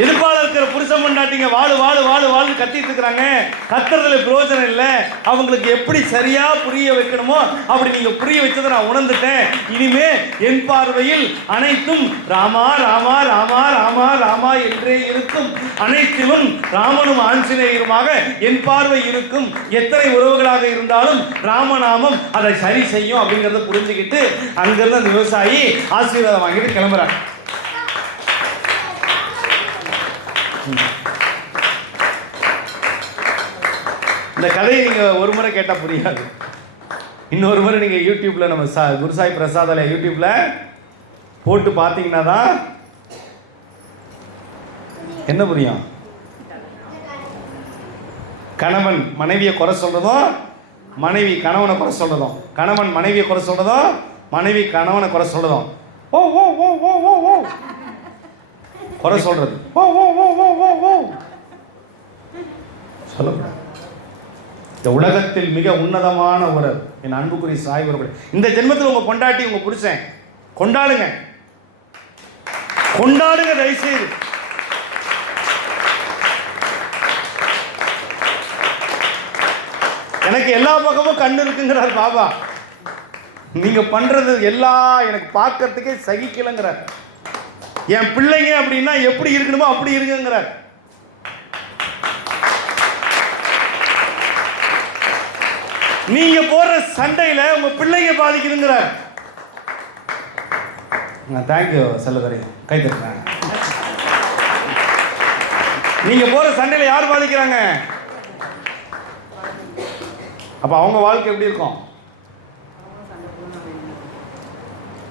எதிர்ப்பாளர் இருக்கிற புருஷன் பொண்டாட்டிங்க வாழு வாழு வாழு வாழ்னு கத்திட்டு இருக்கிறாங்க. கத்துறதுல பிரயோஜனம் இல்லை. அவங்களுக்கு எப்படி சரியா புரிய வைக்கணுமோ அப்படி நீங்க புரிய வச்சதை நான் உணர்ந்துட்டேன். இனிமே என் பார்வையில் அனைத்தும் ராமா ராமா ராமா ராமா ராமா என்றே இருக்கும். அனைத்திலும் ராமனும் ஆஞ்சநேயருமாக என் பார்வை இருக்கும். எத்தனை உறவுகளாக இருந்தாலும் ராமநாமம் அதை சரி செய்யும் அப்படிங்கிறத புரிஞ்சுக்கிட்டு அங்கிருந்து அந்த விவசாயி ஆசீர்வாதம் வாங்கிட்டு கிளம்புறாங்க. இந்த கதையை நீங்கள் ஒரு முறை கேட்டால் புரியாது. இன்னொரு முறை நீங்கள் யூடியூப்பில் நம்ம குருசாய் பிரசாதாலயா யூடியூப்பில் போட்டு பார்த்தீங்கன்னா தான் என்ன புரியும். கணவன் மனைவியை குறை சொல்கிறதும், மனைவி கணவனை குறை சொல்கிறதும், கணவன் மனைவியை குறை சொல்கிறதும், மனைவி கணவனை குறை சொல்கிறதும், ஓ ஓ ஓ ஓ ஓ ஓ குறை சொல்கிறது, ஓ ஓ ஓ ஓ ஓ ஓ சொல்லக்கூடாது. இந்த உலகத்தில் மிக உன்னதமான ஒரு என் அன்புக்குரிய சாய் உறவுகள், இந்த ஜென்மத்தில் உங்க கொண்டாட்டி உங்க புருஷன் கொண்டாடுங்க, கொண்டாடுங்க தயவுசெய்து. எனக்கு எல்லா பக்கமும் கண்ணு இருக்குங்கிறார் பாபா. நீங்க பண்றது எல்லாம் எனக்கு பார்க்கறதுக்கே சகிக்கலங்கிறார். என் பிள்ளைங்க அப்படின்னா எப்படி இருக்கணுமோ அப்படி இருக்குங்கிறார். நீங்க போற சண்டையில உங்க பிள்ளைங்க பாதிக்குதுங்கிறார். தேங்க்யூ செல்லதுரை, கை தட்டுறேன். நீங்க போற சண்டையில யார் பாதிக்கிறாங்க? அப்ப அவங்க வாழ்க்கை எப்படி இருக்கும்?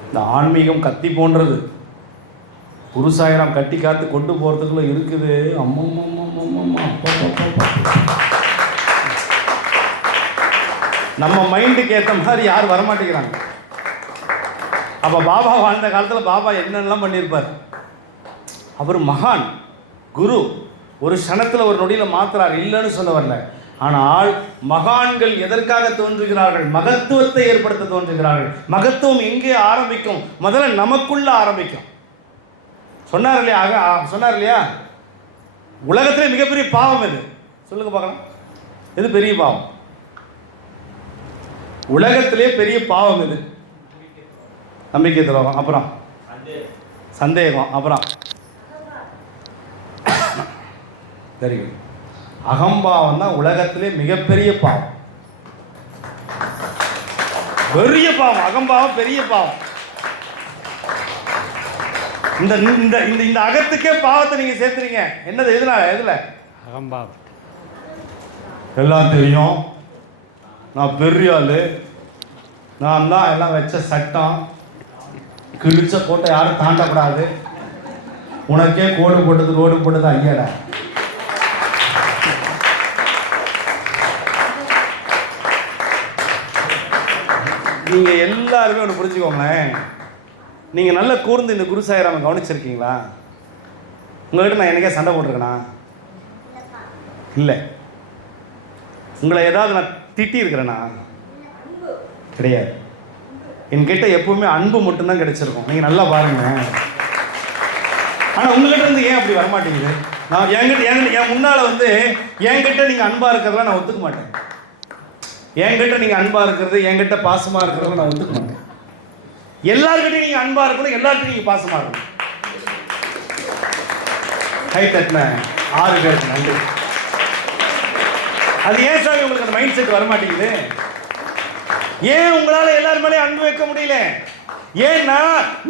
இந்த ஆன்மீகம் கத்தி போன்றது. குருசாயிரம் கட்டி காத்து கொண்டு போறதுக்குள்ள இருக்குது. நம்ம மைண்டுக்கு ஏற்ற மாதிரி யாரும் வரமாட்டேங்கிறாங்க. அப்ப பாபா வாழ்ந்த காலத்தில் பாபா என்னென்னலாம் பண்ணியிருப்பார். அவர் மகான் குரு, ஒரு க்ஷணத்தில் ஒரு நொடியில் மாத்துறார், இல்லைன்னு சொல்ல வரல. ஆனால் மகான்கள் எதற்காக தோன்றுகிறார்கள்? மகத்துவத்தை ஏற்படுத்த தோன்றுகிறார்கள். மகத்துவம் எங்கே ஆரம்பிக்கும்? முதல்ல நமக்குள்ள ஆரம்பிக்கும். சொன்னார் இல்லையா? சொன்னார் இல்லையா? உலகத்திலே மிகப்பெரிய பாவம் எது? சொல்லுங்க பார்க்கலாம். எது பெரிய பாவம்? உலகத்திலே பெரிய பாவம் எது? நம்பிக்கை துரோகம், அப்புறம் சந்தேகம், அப்புறம் வெரி குட். அகம்பாவம் தான் உலகத்திலே மிகப்பெரிய பாவம். பெரிய பாவம் அகம்பாவம், பெரிய பாவம். இந்த இந்த இந்த அகத்துக்கே பாவத்தை நீங்க சேர்த்துறீங்க. என்னது? எதுல? அகம்பாவம். எல்லாம் தெரியும், நான் பெரிய ஆளு, நான் தான் எல்லாம் வச்ச சட்டம், கிழிச்ச கோட்டை யாரும் தாண்டக்கூடாது, உனக்கே கோடு போட்டது ரோடு போட்டது ஐயாடா. நீங்க எல்லாருமே ஒன்று புரிஞ்சுக்கோங்களேன். நீங்க நல்ல கூர்ந்து இந்த குரு சாய்ராம கவனிச்சிருக்கீங்களா? உங்கள்கிட்ட நான் என்னைக்கே சண்டை போட்டிருக்கேனா? இல்லை. உங்களை ஏதாவது நான் திட்டி இருக்கிறேனா? கிடையாது. என்கிட்ட எப்பவுமே அன்பு மட்டும்தான் கிடைச்சிருக்கும். நீங்க நல்லா பாருங்க. ஆனா உங்ககிட்ட இருந்து ஏன் அப்படி வரமாட்டேங்குது? நான் என் முன்னால வந்து என்கிட்ட நீங்க அன்பா இருக்கிறதெல்லாம் நான் ஒத்துக்க மாட்டேன். என்கிட்ட நீங்க அன்பா இருக்கிறது, என்கிட்ட பாசமா இருக்கிறத நான் ஒத்துக்க மாட்டேன். எல்லார்கிட்டையும் நீங்க அன்பா இருக்கணும், எல்லார்கிட்டையும் நீங்க பாசமா இருக்கணும். கை தட்டின 6 பேருக்கு நன்றி. அது ஏன் சாமி உங்களுக்கு அந்த மைண்ட் செட் வர மாட்டேங்குது? ஏன் உங்களால எல்லாரும் மேலே அன்பு வைக்க முடியல? ஏன்னா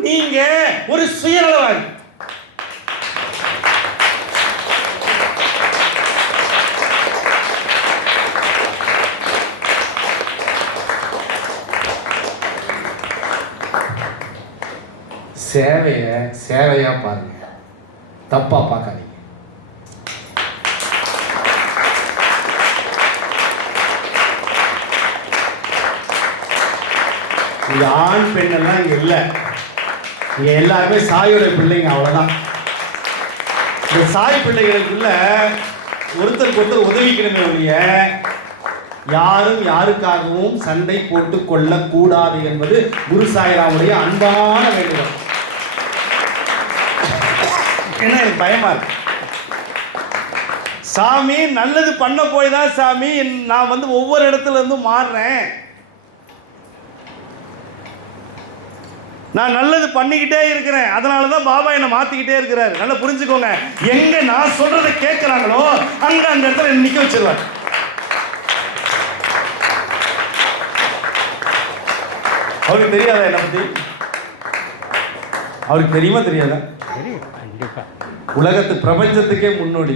நீங்க ஒரு சுயநலவாதி. சேவையா பாருங்க, தப்பா பார்க்காதீங்க. இங்க ஆண் பெண் எல்லாம் இங்க இல்லை. இங்க எல்லாருமே சாயோட பிள்ளைங்க, அவ்வளவுதான். இந்த சாய் பிள்ளைகளுக்குள்ள ஒருத்தருக்கு ஒருத்தர் உதவிக்கணுமே ஒழிய யாரும் யாருக்காகவும் சண்டை போட்டு கொள்ளக்கூடாது என்பது குரு சாய்ராமுடைய அன்பான வேண்டுகோள். என்ன எனக்கு பயமா இருக்கு. சாமி நல்லது பண்ண போய் தான் சாமி நான் வந்து ஒவ்வொரு இடத்துல இருந்தும் மாறுறேன். நான் நல்லது பண்ணிக்கிட்டே இருக்கிறேன், அதனாலதான் பாபா என்னை மாத்திக்கிட்டே இருக்கிறாரு. நல்லா புரிஞ்சுக்கோங்க. எங்க நான் சொல்றதை கேட்கிறாங்களோ அங்க அந்த இடத்துல நிக்க வச்சிருவார். அவருக்கு தெரியாதா என்னை பத்தி? அவருக்கு தெரியுமா தெரியாதா? உலகத்து பிரபஞ்சத்துக்கே முன்னோடி.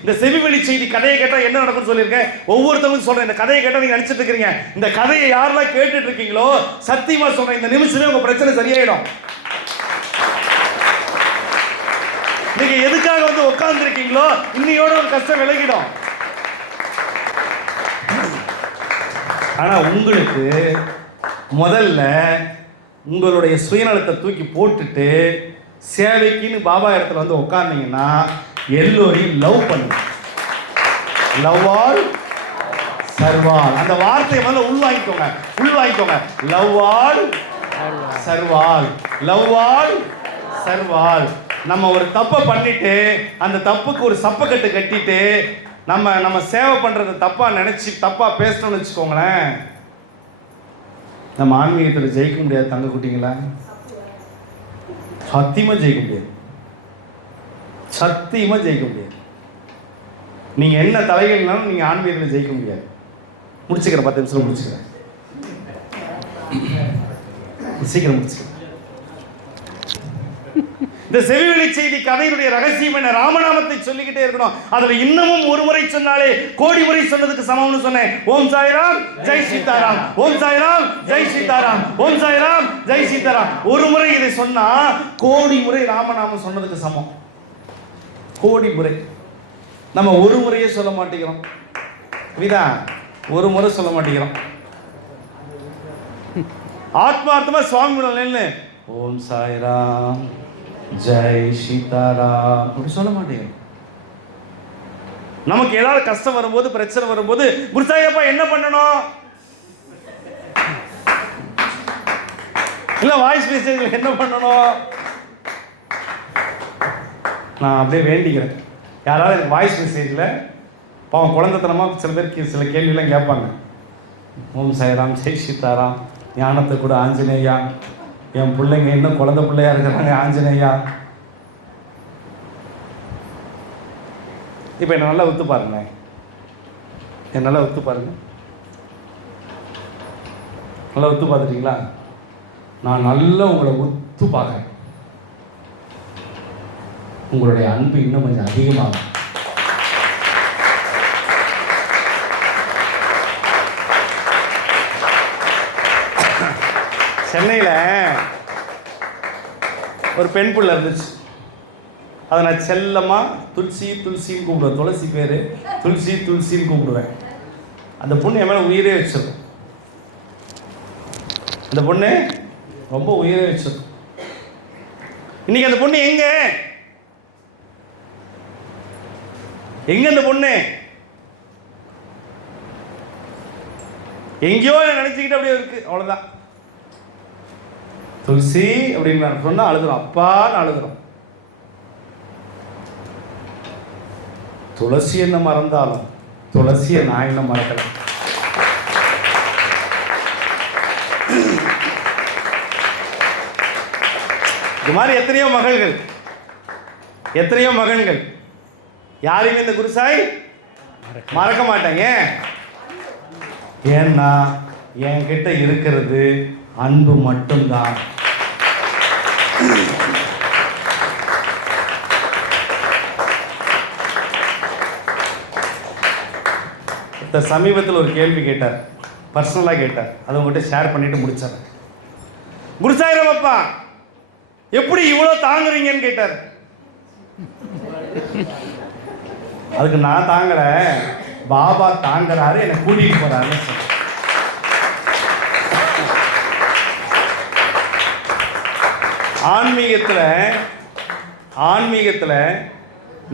இந்த செவிவெளி செய்தி கதையை கேட்டா என்ன நடக்கும்னு சொல்லியிருக்கேன். ஒவ்வொருத்தவங்களும் சொல்றேன், இந்த கதையை கேட்டா நீங்க நினைச்சிட்டு இருக்கீங்க. இந்த கதையை யாரெல்லாம் கேட்டுட்டு இருக்கீங்களோ சத்தியமா சொல்றேன், இந்த நிமிஷமே உங்க பிரச்சனை சரியாயிடும். நீங்க எதுக்காக வந்து உட்கார்ந்து இருக்கீங்களோ இன்னையோட ஒரு கஷ்டம் விலகிடும். ஆனா உங்களுக்கு முதல்ல உங்களுடைய சுயநலத்தை தூக்கி போட்டுட்டு சேவைக்குன்னு பாபா இடத்துல வந்து உட்கார்ந்தீங்கன்னா எல்லோரையும் லவ் பண்ணுங்க. Love all serve all. அந்த வார்த்தையை முதல்ல உள்வாங்கிக்கோங்க. லவ்வால் சர்வால், லவ்வால் சர்வால். நம்ம ஒரு தப்பை பண்ணிட்டு அந்த தப்புக்கு ஒரு சப்பக்கட்டு கட்டிட்டு நம்ம சேவை பண்றது தப்பா நினைச்சு தப்பா பேசணும்னு வச்சுக்கோங்களேன், நம்ம ஆன்மீகத்தில் ஜெயிக்க முடியாது. தங்க குட்டிங்களா, சத்தியமா ஜெயிக்க முடியாது. நீங்க என்ன தலைகள்னாலும் நீங்க ஆன்மீகத்தில் ஜெயிக்க முடியாது. முடிச்சுக்கிறேன், 10 நிமிஷம் முடிச்சுக்கிறேன், சீக்கிரம் முடிச்சுக்கிறேன். இந்த செவிவெளி செய்தி கதையினுடைய ரகசியம் என்ன? ராமநாமத்தை சொல்லிக்கிட்டே இருக்கணும். அதுல இன்னமும் ஒரு முறை சொன்னாலே கோடி முறை சொன்னதுக்கு சமம்னு சொன்னேன். ஓம் சாய்ராம் ஜெய் சீதாராம், ஓம் சாய்ராம் ஜெய் சீதாராம், ஓம் சாய்ராம் ஜெய் சீதாராம். ஒரு முறை இதை சொன்னா கோடி முறை ராமநாமம் சொன்னதுக்கு சமம். கோடி முறை. நம்ம ஒரு முறையே சொல்ல மாட்டேங்கிறோம். புரியுதா? ஒரு முறை சொல்ல மாட்டேங்கிறோம். ஆத்மார்த்தமா சுவாமி நின்னு ஓம் சாய்ராம் ஜெய் சீதாராம் அப்படி சொல்ல மாட்டேங்கிறோம். நமக்கு ஏதாவது கஷ்டம் வரும்போது, பிரச்சனை வரும்போது, குருசாயப்பா என்ன பண்ணணும்? இல்ல வாய்ஸ் மெசேஜ் என்ன பண்ணணும்? நான் அப்படியே வேண்டிக்கிறேன். யாராவது எனக்கு வாய்ஸ் மெசேஜில் பாவம் குழந்தைத்தனமாக சில பேருக்கு சில கேள்வியெல்லாம் கேட்பாங்க. ஓம் சாய்ராம் ஜெய் சீதாராம், ஞானத்தை கூட ஆஞ்சநேயா, என் பிள்ளைங்க இன்னும் குழந்தை பிள்ளையா இருக்கிறாங்க ஆஞ்சநேயா. இப்போ என்ன நல்லா ஒத்து பாருங்க, நல்லா ஒத்து பார்த்துட்டீங்களா? நான் நல்லா உங்களை ஒத்து பார்க்குறேன். உங்களுடைய அன்பு இன்னும் கொஞ்சம் அதிகமாகும். சென்னையில் ஒரு பெண் பிள்ளை இருந்துச்சு. அதை நான் செல்லமாக துளசின்னு கூப்பிடுவேன். துளசி பேர் துளசின்னு கூப்பிடுவேன். அந்த பொண்ணு என் மேலே உயிரே வச்சிருக்கும். அந்த பொண்ணு ரொம்ப உயிரே வச்சிருக்கும். இன்னைக்கு அந்த பொண்ணு எங்க அந்த பொண்ணு எங்கேயோ நினைச்சுக்கிட்டு அப்படியே இருக்கு. அவ்வளவுதான். துளசி அப்படின்னு சொன்னா அழுதுறோம், அப்பான்னு அழுதுறோம். துளசி என்ன மறந்தாலும் துளசியை நான் என்ன மறக்கல. இது மாதிரி எத்தனையோ மகன்கள் யாரையுமே இந்த குருசாய் மறக்க மாட்டாங்க. ஏன்னா என்கிட்ட இருக்கிறது அன்பு மட்டும்தான். சமீபத்தில் ஒரு கேள்வி கேட்டார், பர்சனலாக கேட்டார். அதை உங்கள்கிட்ட ஷேர் பண்ணிட்டு முடிச்சார். குருசாயிரம் அப்பா எப்படி இவ்வளோ தாங்குறீங்கன்னு கேட்டார். அதுக்கு நான் தாங்கல, பாபா தாங்குறாரு, என்னை கூட்டிட்டு போறாரு. ஆன்மீகத்தில்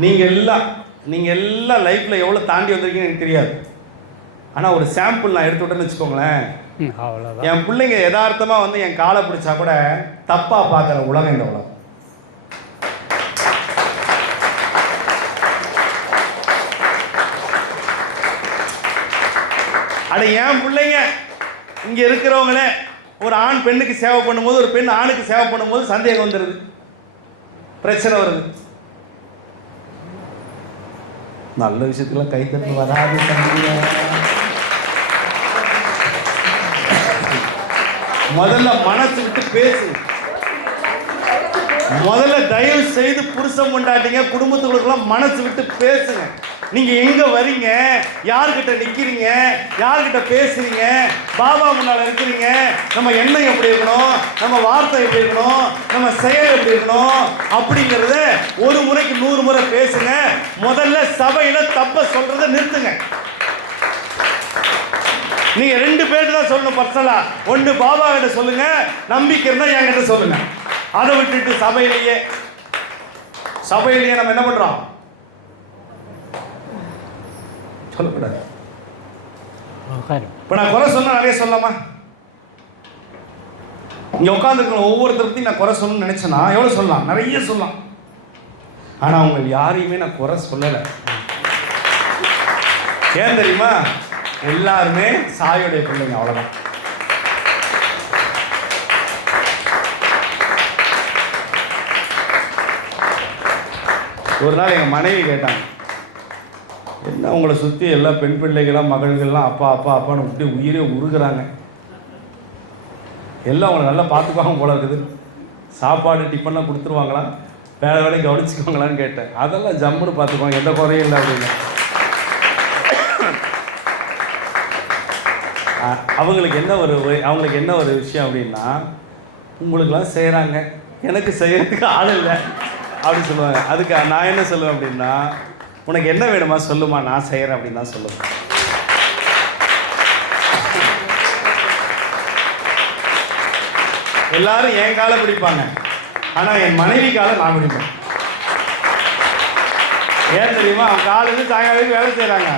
நீங்கள் எல்லாம் லைஃப்பில் எவ்வளோ தாண்டி வந்திருக்கீங்கன்னு எனக்கு தெரியாது. ஆனால் ஒரு சாம்பிள் நான் எடுத்து விட்டேன்னு வச்சுக்கோங்களேன். என் பிள்ளைங்க யதார்த்தமாக வந்து என் காலை பிடிச்சா கூட தப்பாக பார்க்குற உலகம் இந்த உலகம். அட என் பிள்ளைங்க இங்கே இருக்கிறவங்களே ஒரு ஆண் பெண்ணுக்கு சேவை பண்ணும்போது, ஒரு பெண் ஆணுக்கு சேவை பண்ணும்போது சந்தேகம் வந்துடுது, பிரச்சனை வருது. நல்ல விஷயத்துக்குலாம் கைத்தட்டு வராது. முதல்ல மனசு விட்டு பேசு. முதல்ல தயவு செய்து புருஷன் கொண்டாட்டிங்க குடும்பத்துக்குள்ளலாம் மனசு விட்டு பேசுங்க. நீங்க எங்க வரீங்க, யார்கிட்ட நிக்கிறீங்க, யார்கிட்ட பேசுறீங்க, பாபா முன்னால இருக்கிறீங்க, நம்ம எண்ணம் எப்படி இருக்கணும், நம்ம வார்த்தை எப்படி இருக்கணும், நம்ம செயல் எப்படி இருக்கணும் அப்படிங்கறத ஒரு முறைக்கு 100 முறை பேசுங்க. முதல்ல சபையில தப்ப சொல்றதை நிறுத்துங்க. நீங்க 2 பேர்கிட்ட தான் சொல்லணும் பர்சனலா. ஒன்று பாபா கிட்ட சொல்லுங்க, நம்பிக்கை இருந்தா என்கிட்ட சொல்லுங்க. அதை விட்டுட்டு சபையிலேயே நம்ம என்ன பண்றோம் சொல்லக்கூடாது. இப்போ நான் குறை சொன்னால் நிறைய சொல்லலாமா? இங்கே உட்காந்துருக்கிற ஒவ்வொருத்தர் பற்றி நான் குறை சொல்லணும்னு நினச்சேன்னா எவ்வளோ சொல்லலாம்? நிறைய சொல்லலாம். ஆனால் அவங்க யாரையுமே நான் குறை சொல்லலை. ஏன் தெரியுமா? எல்லாருமே சாயோடைய பிள்ளைங்க, அவ்வளோதான். ஒரு நாள் எங்கள் மனைவி கேட்டாங்க, என்ன உங்களை சுற்றி எல்லா பெண் பிள்ளைகள்லாம் மகள்கள்லாம் அப்பா அப்பா அப்பான்னு இப்படி உயிரே உருகுறாங்க, எல்லாம் அவங்களை நல்லா பார்த்துக்குவாங்க போல இருக்குது, சாப்பாடு டிஃபன்லாம் கொடுத்துருவாங்களா, வேலை வேலையை கவனிச்சுக்குவாங்களான்னு கேட்டேன். அதெல்லாம் ஜம்முன்னு பார்த்துக்குவாங்க, எந்த குறையும் இல்லை அப்படின்னு. அவங்களுக்கு என்ன ஒரு விஷயம் அப்படின்னா, உங்களுக்கெல்லாம் செய்கிறாங்க, எனக்கு செய்கிறதுக்கு ஆள் இல்லை அப்படின்னு சொல்லுவாங்க. அதுக்கு நான் என்ன சொல்லுவேன் அப்படின்னா, உனக்கு என்ன வேணுமா சொல்லுமா, நான் செய்கிறேன் அப்படின்னு தான் சொல்லுவேன். எல்லாரும் என் காலை பிடிப்பாங்க, ஆனால் என் மனைவி காலை நான் பிடிப்பேன். ஏன் தெரியுமா? அவங்க காலையிலேருந்து சாயங்காலம் வேலை செய்கிறாங்க,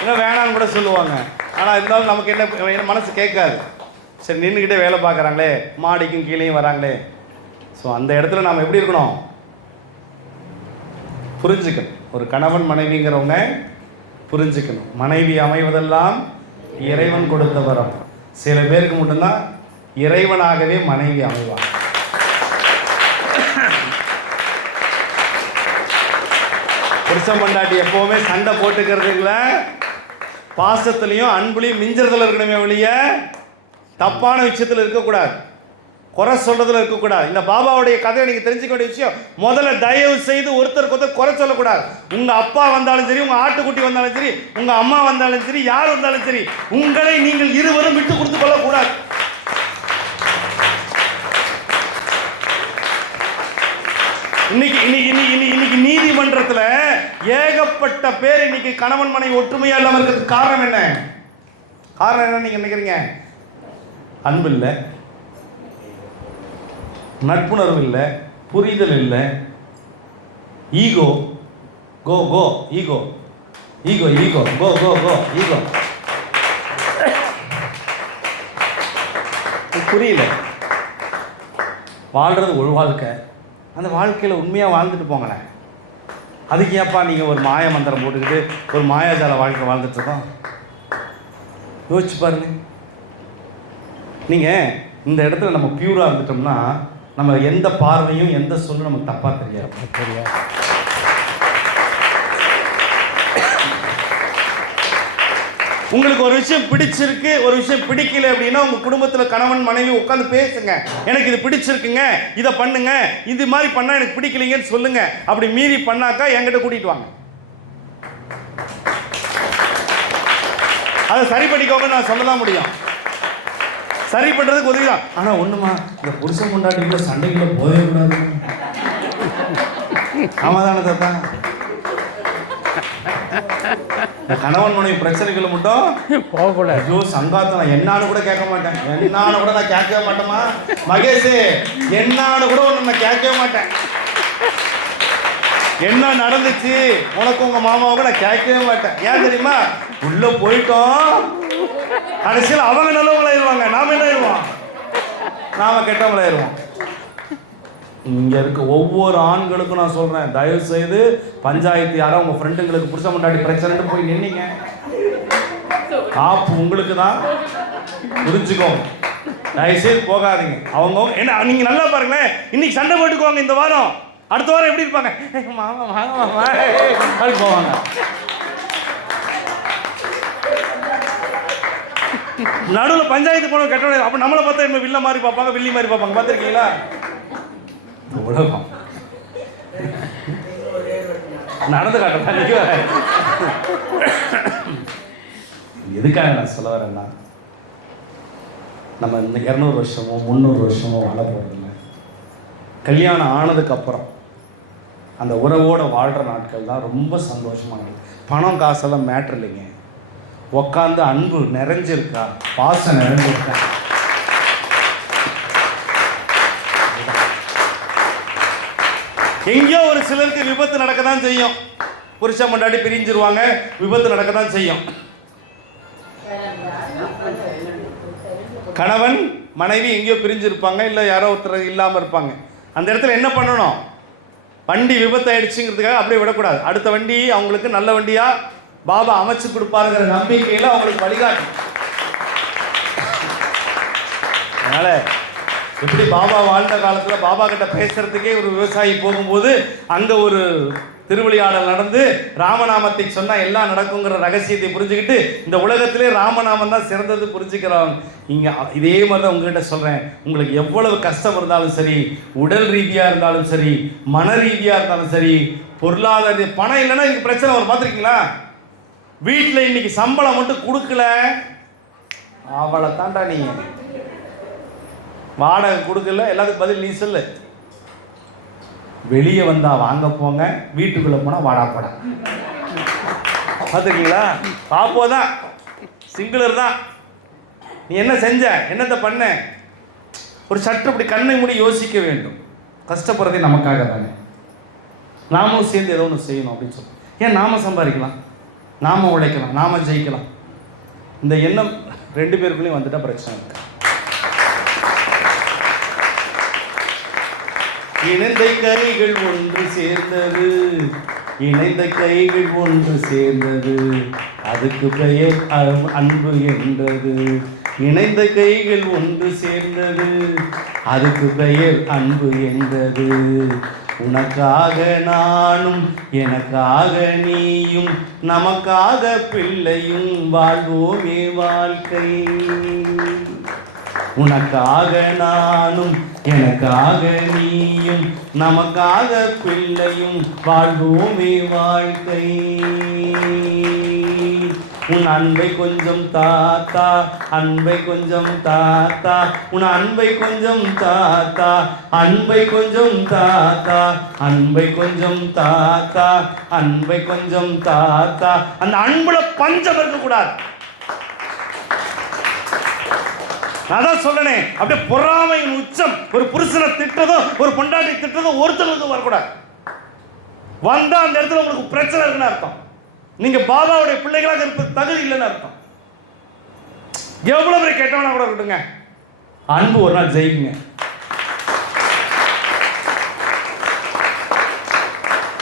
இன்னும் வேணான்னு கூட சொல்லுவாங்க. ஆனால் இருந்தாலும் நமக்கு என்ன மனசு கேட்காது. சரி, நின்றுக்கிட்டே வேலை பார்க்குறாங்களே, மாடிக்கும் கீழேயும் வராங்களே. ஸோ அந்த இடத்துல நாம் எப்படி இருக்கணும்? புரிஞ்சுக்கணும். ஒரு கணவன் மனைவிங்கிறவங்க புரிஞ்சுக்கணும். மனைவி அமைவதெல்லாம் இறைவன் கொடுத்த வரம். சில பேருக்கு மட்டும்தான் இறைவனாகவே மனைவி அமைவாங்க. புருஷன் பொண்டாட்டி எப்போவுமே சண்டை போட்டுக்கிறதுல பாசத்துலையும் அன்புலையும் மிஞ்சறதுல இருக்கணுமே ஒழிய தப்பான விஷயத்தில் இருக்கக்கூடாது, குறை சொல்றதுல இருக்கக்கூடாது. இந்த பாபாவுடைய கதையை நீங்கள் தெரிஞ்சுக்க வேண்டிய விஷயம், முதல்ல தயவு செய்து ஒருத்தருக்கு ஒருத்தர் குறை சொல்லக்கூடாது. உங்கள் அப்பா வந்தாலும் சரி, உங்கள் ஆட்டுக்குட்டி வந்தாலும் சரி, உங்கள் அம்மா வந்தாலும் சரி, யார் வந்தாலும் சரி, உங்களை நீங்கள் இருவரும் விட்டு கொடுத்து கொள்ளக்கூடாது. இன்னைக்கு நீதிமன்றத்தில் ஏகப்பட்ட பேர் இன்னைக்கு கணவன் மனைவி ஒற்றுமையா இல்லாமல் இருக்கிறதுக்கு காரணம் என்ன? காரணம் என்ன நீங்க நினைக்கிறீங்க? அன்பு இல்லை, நட்புணர்வு இல்லை, புரிதல் இல்லை, ஈகோ, கோ கோ ஈகோ, ஈகோ ஈகோ கோ கோ கோ ஈகோ. புரியல. வாழ்றது ஒரு வாழ்க்கை, அந்த வாழ்க்கையில் உண்மையாக வாழ்ந்துட்டு போங்களேன். அதுக்கு ஏப்பா நீங்கள் ஒரு மாய மந்திரம் போட்டுக்கிட்டு ஒரு மாயாஜால வாழ்க்கை வாழ்ந்துட்டுருக்கோம்? யோசிச்சு பாருங்க. நீங்கள் இந்த இடத்துல நம்ம பியூராக இருந்துட்டோம்னா நம்ம எந்த பார்வையும் எந்த சொல்லும் நமக்கு தப்பாக தெரியாது. உங்களுக்கு ஒரு விஷயம் பிடிச்சிருக்கு, ஒரு விஷயம் பிடிக்கல அப்படின்னா உங்கள் குடும்பத்தில் கணவன் மனைவி உட்காந்து பேசுங்க. எனக்கு இது பிடிச்சிருக்குங்க, இதை பண்ணுங்க, இது மாதிரி பண்ணால் எனக்கு பிடிக்கலைங்கன்னு சொல்லுங்க. அப்படி மீறி பண்ணாக்கா என்கிட்ட கூட்டிகிட்டு வாங்க, அதை சரி பண்ணிக்கோங்க நான் சொல்லலாம் முடியும். சரி பண்ணுறதுக்கு உதவி தான். ஆனால் ஒன்றுமா, இந்த புருஷன் கொண்டாட்டிக்குள்ள சண்டைக்குள்ள போகவே கூடாது. ஆமாம் தானே தாத்தா? கணவன் மனைவி பிரச்சனைகளை மட்டும் போகக்கூடாது. ஐயோ சங்காத்தம், நான் என்னான்னு கூட கேட்க மாட்டேன், என்னான்னு கூட நான் கேட்கவே மாட்டேமா மகேஷ், என்னான்னு கூட ஒன்று நான் கேட்கவே மாட்டேன். என்ன நடந்துச்சு உனக்கு உங்க மாமாவுக்கு நான் கேட்கவே மாட்டேன். ஏன் தெரியுமா? உள்ள போயிட்டோம், கடைசியில் அவங்க நல்லவங்களாயிருவாங்க, நாம என்ன ஆயிடுவோம்? நாம கெட்டவங்களாயிருவோம். இங்கே இருக்க ஒவ்வொரு ஆண்களுக்கும் நான் சொல்கிறேன், தயவு செய்து பஞ்சாயத்து யாரோ உங்கள் ஃப்ரெண்டுங்களுக்கு புருஷன் முன்னாடி பிரச்சனைட்டு போய் நின்னீங்க, ஆப்பு உங்களுக்கு தான், புரிஞ்சுக்கோங்க. தயவு செய்து போகாதீங்க. அவங்க என்ன நீங்கள் நல்லா பாருங்களேன், இன்னைக்கு சண்டை போட்டுக்குவாங்க, இந்த வாரம் அடுத்த வாரம் எப்படி இருப்பாங்க, மாமா மாமா மாமா போவாங்க. நடுவில் பஞ்சாயத்து போன கெட்ட, அப்போ நம்மளை பார்த்தா என்ன வில்ல மாதிரி பார்ப்பாங்க, வில்லி மாதிரி பார்ப்பாங்க. பார்த்துருக்கீங்களா? உலகம் நடந்து காட்டுறேன். எதுக்காக நான் சொல்ல வரேன்னா, நம்ம இந்த 200 வருஷமோ 300 வருஷமோ வாழ போகிறதில்ல. கல்யாணம் ஆனதுக்கு அப்புறம் அந்த உறவோடு வாழ்கிற நாட்கள் தான் ரொம்ப சந்தோஷமானது. பணம் காசெல்லாம் மேட்ரு இல்லைங்க. உட்காந்து அன்பு நிறைஞ்சிருக்கா, பாசம் நிறைஞ்சிருக்கா, எங்கேயோ ஒரு சிலருக்கு விபத்து நடக்க தான் செய்யும். புருஷன் முன்னாடி பிரிஞ்சிருவாங்க, விபத்து நடக்க தான் செய்யும். கணவன் மனைவி எங்கேயோ பிரிஞ்சிருப்பாங்க, இல்லை யாரோ ஒருத்தர் இல்லாமல் இருப்பாங்க. அந்த இடத்துல என்ன பண்ணணும்? வண்டி விபத்து ஆயிடுச்சுங்கிறதுக்காக அப்படியே விடக்கூடாது. அடுத்த வண்டி அவங்களுக்கு நல்ல வண்டியா பாபா அமைச்சு கொடுப்பாருங்கிற நம்பிக்கையில் அவங்களுக்கு வழிகாட்டு. அதனால எப்படி பாபா வாழ்ந்த காலத்தில் பாபா கிட்ட பேசுறதுக்கே ஒரு விவசாயி போகும்போது அங்கே ஒரு திருவிளையாடல் நடந்து ராமநாமத்தை சொன்னால் எல்லாம் நடக்குங்கிற ரகசியத்தை புரிஞ்சுக்கிட்டு இந்த உலகத்திலே ராமநாமம் தான் சிறந்தது புரிஞ்சுக்கிறாங்க. இங்கே இதே மாதிரி தான் உங்ககிட்ட சொல்கிறேன். உங்களுக்கு எவ்வளவு கஷ்டம் இருந்தாலும் சரி, உடல் ரீதியாக இருந்தாலும் சரி, மன ரீதியாக இருந்தாலும் சரி, பொருளாதார பணம் இல்லைன்னா இங்கே பிரச்சனை வரும். பார்த்துருக்கீங்களா? வீட்டில் இன்னைக்கு சம்பளம் மட்டும் கொடுக்கல, அவளை தாண்டா நீ வாடகை கொடுக்கல, எல்லாத்துக்கும் பதில் நீ சொல்லு. வெளியே வந்தா வாங்க போங்க, வீட்டுக்குள்ள போனா வாடா போடா. பார்த்துருக்கீங்களா? பாப்போதான், சிங்கிளர் தான். நீ என்ன செஞ்ச, என்னத்தை பண்ண, ஒரு சற்று அப்படி கண்ணை மூடி யோசிக்க வேண்டும். கஷ்டப்படுறதே நமக்காக தானே, நாமும் சேர்ந்து ஏதோ ஒன்று செய்யணும் அப்படின்னு சொல்லி. ஏன் நாம சம்பாதிக்கலாம், நாம உழைக்கலாம், நாம ஜெயிக்கலாம். இந்த எண்ணம் 2 பேருக்குள்ளேயும் வந்துட்டா பிரச்சனை இருக்கு. இணைந்த கைகள் ஒன்று சேர்ந்தது, இணைந்த கைகள் ஒன்று சேர்ந்தது, அதுக்கு பெயர் அன்பு என்றது. இணைந்த கைகள் ஒன்று சேர்ந்தது, அதுக்கு பெயர் அன்பு என்றது. உனக்காக நானும் எனக்காக நீயும், நமக்காக பிள்ளையும், வாழ்வோமே வாழ்க்கை. உனக்காக நானும் எனக்காக நீயும், நமக்காக பிள்ளையும், வாழ்வோமே வாழ்க்கை. உன் அன்பை கொஞ்சம் தாத்தா, அன்பை கொஞ்சம் தாத்தா, உன் அன்பை கொஞ்சம் தாத்தா, அன்பை கொஞ்சம் தாத்தா, அன்பை கொஞ்சம் தாத்தா, அன்பை கொஞ்சம் தாத்தா. அந்த அன்புல பஞ்சம் இருக்கக்கூடாது. அதான் சொல்லனே, அப்படியே பொறாமையின் உச்சம். ஒரு புருஷனை திட்டதோ ஒரு பொண்டாட்டி திட்டதோ ஒருத்தருக்கு வரக்கூடாது. வந்தா அந்த இடத்துல உங்களுக்கு பிரச்சனை இருக்குன்னு அர்த்தம். நீங்க பாபாவுடைய பிள்ளைகளாக இருப்பது தகுதி இல்லைன்னு அர்த்தம். எவ்வளவு பேர் கெட்டவனா கூட இருக்கட்டுங்க, அன்பு ஒரு நாள் ஜெயிக்குங்க.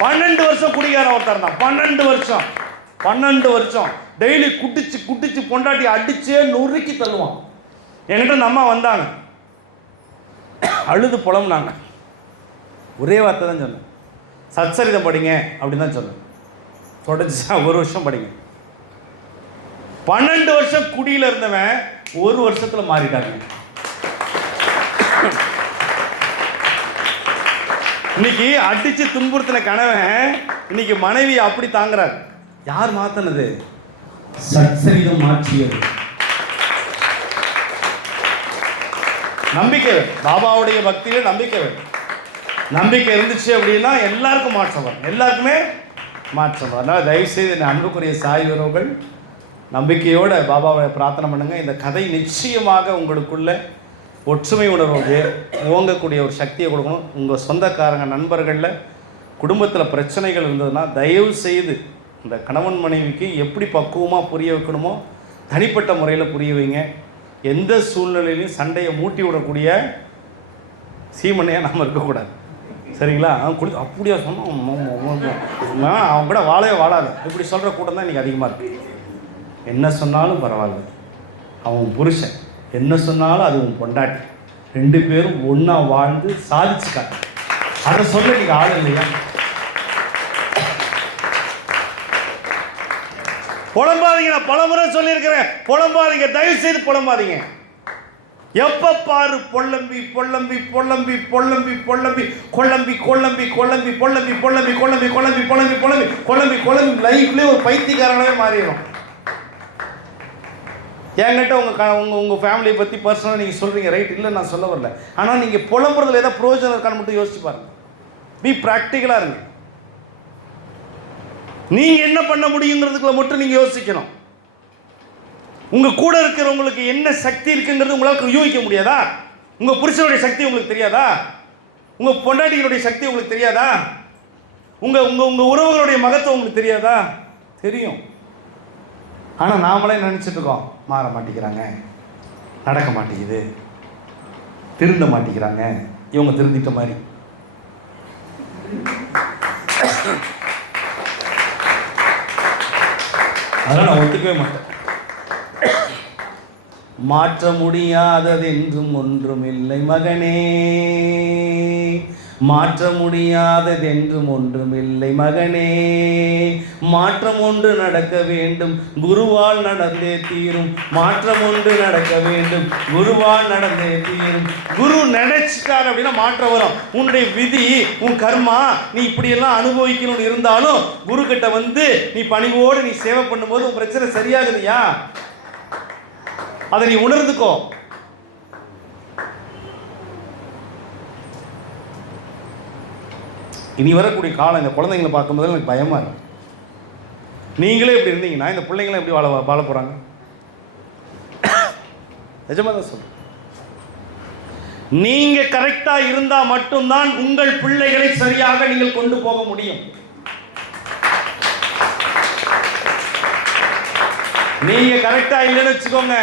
12 வருஷம் குடிகாரன் ஒருத்தர் தான். 12 வருஷம் டெய்லி குட்டிச்சு பொண்டாட்டி அடிச்சே நொறுக்கி தள்ளுவான். என்கிட்ட அந்த அம்மா வந்தாங்க, அழுது புலம்புனாங்க. ஒரே வார்த்தை தான் சொன்னேன், சச்சரிதம் படிங்க அப்படின்னு தான் சொன்னேன். தொடர்ச்சி 1 வருஷம் படிங்க. 12 வருஷம் குடியில் இருந்தவன் 1 வருஷத்துல மாறிட்டாங்க. இன்னைக்கு அடிச்சு துன்புறுத்தின கணவன் இன்னைக்கு மனைவி அப்படி தாங்குறாரு. யார் மாத்தினது? சச்சரிதம் மாற்றியது. நம்பிக்கை, பாபாவுடைய பக்தியில நம்பிக்கை இருந்துச்சு அப்படின்னா எல்லாருக்கும் மாற்றம் வரும், எல்லாருக்குமே மாற்றம் வரும். அதனால் தயவுசெய்து இந்த அன்புக்குரிய சாய் உறவுகள் நம்பிக்கையோடு பாபாவை பிரார்த்தனை பண்ணுங்க. இந்த கதை நிச்சயமாக உங்களுக்குள்ள ஒற்றுமை உணர்வு ஓங்கக்கூடிய ஒரு சக்தியை கொடுக்கணும். உங்கள் சொந்தக்காரங்க நண்பர்களில் குடும்பத்தில் பிரச்சனைகள் இருந்ததுன்னா தயவு செய்து இந்த கணவன் மனைவிக்கு எப்படி பக்குவமாக புரிய வைக்கணுமோ தனிப்பட்ட முறையில் புரிய வைங்க. எந்த சூழ்நிலையிலையும் சண்டையை மூட்டி விடக்கூடிய சீமனையாக நம்ம இருக்கக்கூடாது. சரிங்களா? அவன் அப்படியா சொன்னான், அவன் கூட வாழவே வாழாது இப்படி சொல்கிற கூட்டம் தான் இன்றைக்கி அதிகமாக இருக்குது. என்ன சொன்னாலும் பரவாயில்ல, அவன் புருஷன் என்ன சொன்னாலும் அது உன் பொண்டாட்டி, 2 பேரும் ஒன்றா வாழ்ந்து சாதிச்சுக்காங்க. அதை சொல்ல நீங்கள் ஆள் இல்லையா? புலம்பாதீங்க. நான் பலமுறை சொல்லியிருக்கிறேன், புலம்பாதீங்க, தயவு செய்து புலம்பாதீங்க. எப்ப பாரு பொல்லம்பி பொல்லம்பி பொல்லம்பி பொல்லம்பி பொல்லம்பி கொல்லம்பி கொல்லம்பி கொல்லம்பி பொல்லம்பி பொல்லம்பி கொல்லம்பி கொல்லம்பி பொல்லம்பி பொல்லம்பி கொல்லம்பி கொல்லம்பி லைஃப்லேயே ஒரு பைத்தியக்காரனாவே மாறிடும். என்கிட்ட உங்கள் ஃபேமிலியை பற்றி பர்சனலாக நீங்கள் சொல்கிறீங்க, ரைட், இல்லை நான் சொல்ல வரல. ஆனால் நீங்கள் புலம்புறதுல ஏதாவது பிரயோஜனம் இருக்கான்னு மட்டும் யோசிச்சு பாருங்க. பி ப்ராக்டிக்கலாக இருங்க. நீங்கள் என்ன பண்ண முடியுங்கிறதுக்குள்ள மட்டும் நீங்கள் யோசிக்கணும். உங்கள் கூட இருக்கிறவங்களுக்கு என்ன சக்தி இருக்குங்கிறது உங்களால் யூகிக்க முடியாதா? உங்கள் புருஷனுடைய சக்தி உங்களுக்கு தெரியாதா? உங்கள் பொண்டாட்டிகளுடைய சக்தி உங்களுக்கு தெரியாதா? உங்கள் உங்கள் உங்கள் உறவுகளுடைய மகத்துவம் உங்களுக்கு தெரியாதா? தெரியும். ஆனால் நாமளே நினச்சிட்டு இருக்கோம் மாற மாட்டேங்கிறாங்க, நடக்க மாட்டேங்குது, திருந்த மாட்டேங்கிறாங்க, இவங்க திருந்திட்ட மாதிரி. அதெல்லாம் நான் ஒத்துக்கவே மாட்டேன். மாற்ற முடியாதது என்றும் ஒன்றும் இல்லை மகனே, மாற்ற முடியாதது என்றும் ஒன்றும் இல்லை மகனே, மாற்றம் ஒன்று நடக்க வேண்டும் குருவால் நடந்தே தீரும், மாற்றம் ஒன்று நடக்க வேண்டும் குருவால் நடந்தே தீரும். குரு நினைச்சிட்டார் அப்படின்னா மாற்றம் வரும். உன்னுடைய விதி, உன் கர்மா, நீ இப்படியெல்லாம் அனுபவிக்கணும்னு இருந்தாலும் குரு கிட்ட வந்து நீ பணிவோடு நீ சேவை பண்ணும்போது உன் பிரச்சனை சரியாகுதுயா, அதை நீ உணர்ந்துக்கோ. இனி வரக்கூடிய காலம் இந்த குழந்தைங்களை பார்க்கும்போது எனக்கு பயமா இருக்கு. நீங்களே இப்படி இருந்தீங்கன்னா இந்த பிள்ளைங்களும் எப்படி வாழ போறாங்க? நிஜமா தான் சொல்றேன். நீங்க கரெக்டா இருந்தா மட்டும்தான் உங்கள் பிள்ளைகளை சரியாக நீங்கள் கொண்டு போக முடியும். நீங்க கரெக்டா இல்லைன்னு வச்சுக்கோங்க,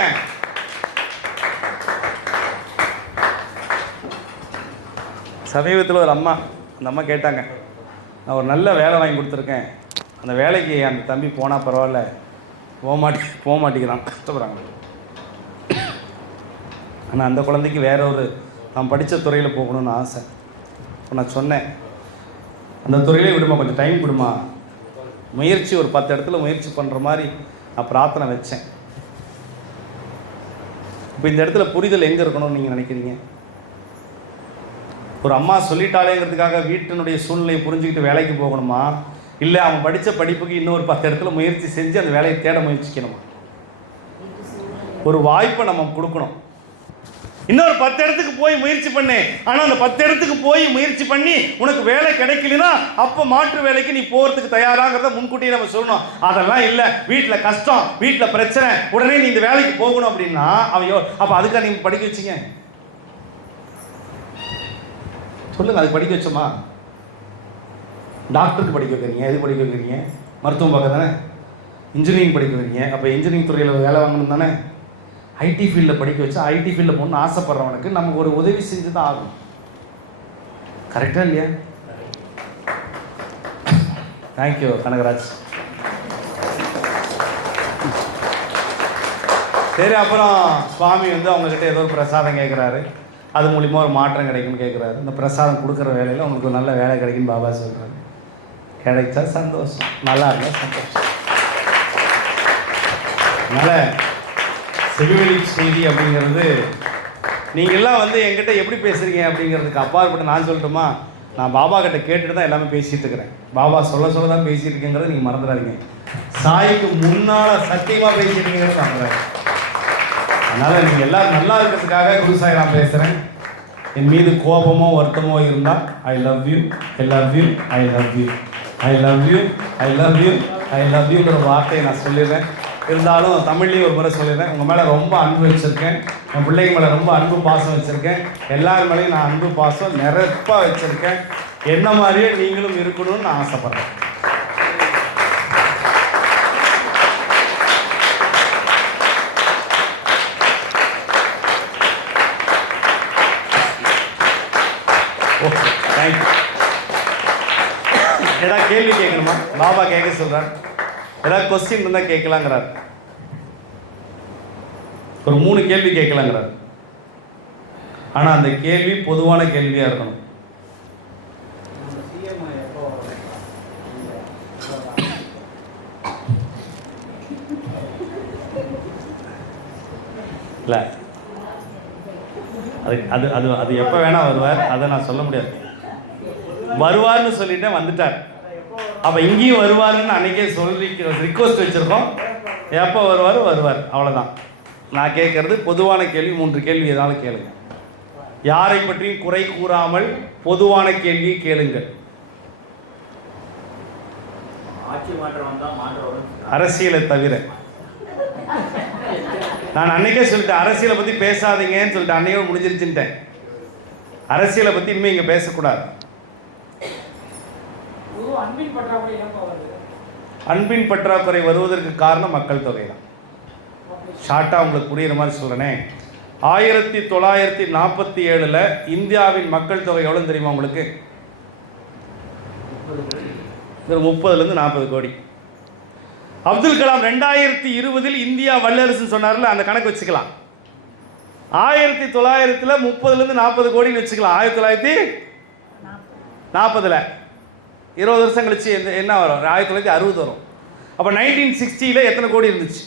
சமீபத்தில் ஒரு அம்மா, அந்த அம்மா கேட்டாங்க, நான் ஒரு நல்ல வேலை வாங்கி கொடுத்துருக்கேன், அந்த வேலைக்கு அந்த தம்பி போனால் பரவாயில்ல, போக மாட்டேங்கிறான், கஷ்டப்படுறாங்க. ஆனால் அந்த குழந்தைக்கு வேற ஒரு நான் படித்த துறையில் போகணும்னு ஆசை. இப்போ நான் சொன்னேன், அந்த துறையிலே விடுமா, கொஞ்சம் டைம் கொடுமா, முயற்சி ஒரு 10 இடத்துல முயற்சி பண்ணுற மாதிரி நான் பிரார்த்தனை வச்சேன். இப்போ இந்த இடத்துல புரிதல் எங்கே இருக்கணும்னு நீங்கள் நினைக்கிறீங்க? ஒரு அம்மா சொல்லிட்டாலேங்கிறதுக்காக வீட்டினுடைய சூழ்நிலையை புரிஞ்சுக்கிட்டு வேலைக்கு போகணுமா, இல்லை அவன் படித்த படிப்புக்கு இன்னொரு 10 இடத்துல முயற்சி செஞ்சு அந்த வேலையை தேட முயற்சிக்கணுமா? ஒரு வாய்ப்பை நம்ம கொடுக்கணும். இன்னொரு 10 இடத்துக்கு போய் முயற்சி பண்ணு, ஆனால் அந்த 10 இடத்துக்கு போய் முயற்சி பண்ணி உனக்கு வேலை கிடைக்கலனா அப்போ மாற்று வேலைக்கு நீ போகிறதுக்கு தயாராகிறத முன்கூட்டியே நம்ம சொல்லணும். அதெல்லாம் இல்லை, வீட்டில் கஷ்டம், வீட்டில் பிரச்சனை, உடனே நீ இந்த வேலைக்கு போகணும் அப்படின்னா அவையோ, அப்போ அதுக்காக நீங்கள் படிக்க வச்சிங்க சொல்லுங்கள். அது படிக்க வச்சோமா? டாக்டருக்கு படிக்க வைக்கிறீங்க, எது படிக்க வைக்கிறீங்க? மருத்துவம் பார்க்க தானே. இன்ஜினியரிங் படிக்க வைக்கிறீங்க, அப்போ இன்ஜினியரிங் துறையில் வேலை வாங்கணும் தானே. ஐடி ஃபீல்டில் படிக்க வச்சா ஐடி ஃபீல்டில் போகணுன்னு ஆசைப்படுறவனுக்கு நமக்கு ஒரு உதவி செஞ்சு தான் ஆகும். கரெக்டாக இல்லையா? தேங்க்யூ கனகராஜ். சரி, அப்புறம் சுவாமி வந்து அவங்கக்கிட்ட ஏதோ ஒரு பிரசாதம் கேட்குறாரு, அது மூலிமா ஒரு மாற்றம் கிடைக்கும்னு கேட்குறாரு. இந்த பிரசாதம் கொடுக்குற வேலையில் உங்களுக்கு ஒரு நல்ல வேலை கிடைக்குன்னு பாபா சொல்கிறாரு. கிடைச்சா சந்தோஷம், நல்லா இருந்தால் சந்தோஷம். அதனால் செவிவெளி செய்தி அப்படிங்கிறது நீங்கள்லாம் வந்து என்கிட்ட எப்படி பேசுகிறீங்க அப்படிங்கிறதுக்கு அப்பாற்பட்டு நான் சொல்லட்டுமா, நான் பாபா கிட்ட கேட்டுட்டு தான் எல்லாமே பேசிகிட்டு இருக்கிறேன். பாபா சொல்ல தான் பேசிகிட்டு இருக்கேங்கிறத நீங்கள் மறந்துடாதீங்க. சாய்க்கு முன்னால் சத்தியமாக பேசியிருக்கீங்கிறது மறந்துடாதீங்க. அதனால் நீங்கள் எல்லோரும் நல்லா இருக்கிறதுக்காக குரு சாய் நான் பேசுகிறேன். என் மீது கோபமோ வருத்தமோ இருந்தால் I love you, I love you, I love you, I love you, I love you, I love யூங்கிற வார்த்தையை நான் சொல்லிடுறேன். இருந்தாலும் தமிழ்லேயும் ஒரு முறை சொல்லிடுறேன். உங்கள் மேலே ரொம்ப அன்பு வச்சுருக்கேன், என் பிள்ளைங்க மேலே ரொம்ப அன்பு பாசம் வச்சுருக்கேன், எல்லார் மேலேயும் நான் அன்பு பாசம் நிரப்பாக வச்சுருக்கேன். என்ன மாதிரியே நீங்களும் இருக்கணும்னு நான் ஆசைப்பட்றேன். Okay, thank you. ஏதாவது கேள்வி கேட்கணுமா? பாபா கேட்க சொல்கிறார். ஏதாவது கொஸ்டின் இருந்தால் கேட்கலாங்கிறார். ஒரு 3 கேள்வி கேட்கலாங்கிறார். ஆனால் அந்த கேள்வி பொதுவான கேள்வியாக இருக்கணும். இல்லை, அது அது அது எப்போ வேணால் வருவார், அதை நான் சொல்ல முடியாது. வருவார்னு சொல்லிட்டேன், வந்துட்டார். அப்போ இங்கேயும் வருவாருன்னு அன்றைக்கே சொல்லி ரிக்வஸ்ட் வச்சுருக்கோம். எப்போ வருவார் வருவார், அவ்வளோதான். நான் கேட்குறது பொதுவான கேள்வி. 3 கேள்வி ஏதாவது கேளுங்க. யாரை பற்றியும் குறை கூறாமல் பொதுவான கேள்வியை கேளுங்கள். அரசியலை தவிர நான் அன்னைக்கே சொல்லிட்டேன், அரசியலை பற்றி பேசாதீங்கன்னு சொல்லிட்டு அன்னையோட முடிஞ்சிருச்சுட்டேன். அரசியலை பற்றி இனிமேல் இங்கே பேசக்கூடாது. அன்பின் பற்றாக்குறை வருவதற்கு காரணம் மக்கள் தொகை தான். ஷார்ட்டாக உங்களுக்கு புரியுற மாதிரி சொல்கிறேனே. 1947 இந்தியாவின் மக்கள் தொகை எவ்வளோன்னு தெரியுமா உங்களுக்கு? 30லேருந்து 40 கோடி. அப்துல் கலாம் 2020 இந்தியா வல்லரசுன்னு சொன்னார்ல, அந்த கணக்கு வச்சுக்கலாம். 1900 30லேருந்து 40 கோடின்னு வச்சுக்கலாம். 1940 20 வருஷம் கழிச்சு என்ன வரும்? 1960 வரும். அப்போ 1960 எத்தனை கோடி இருந்துச்சு?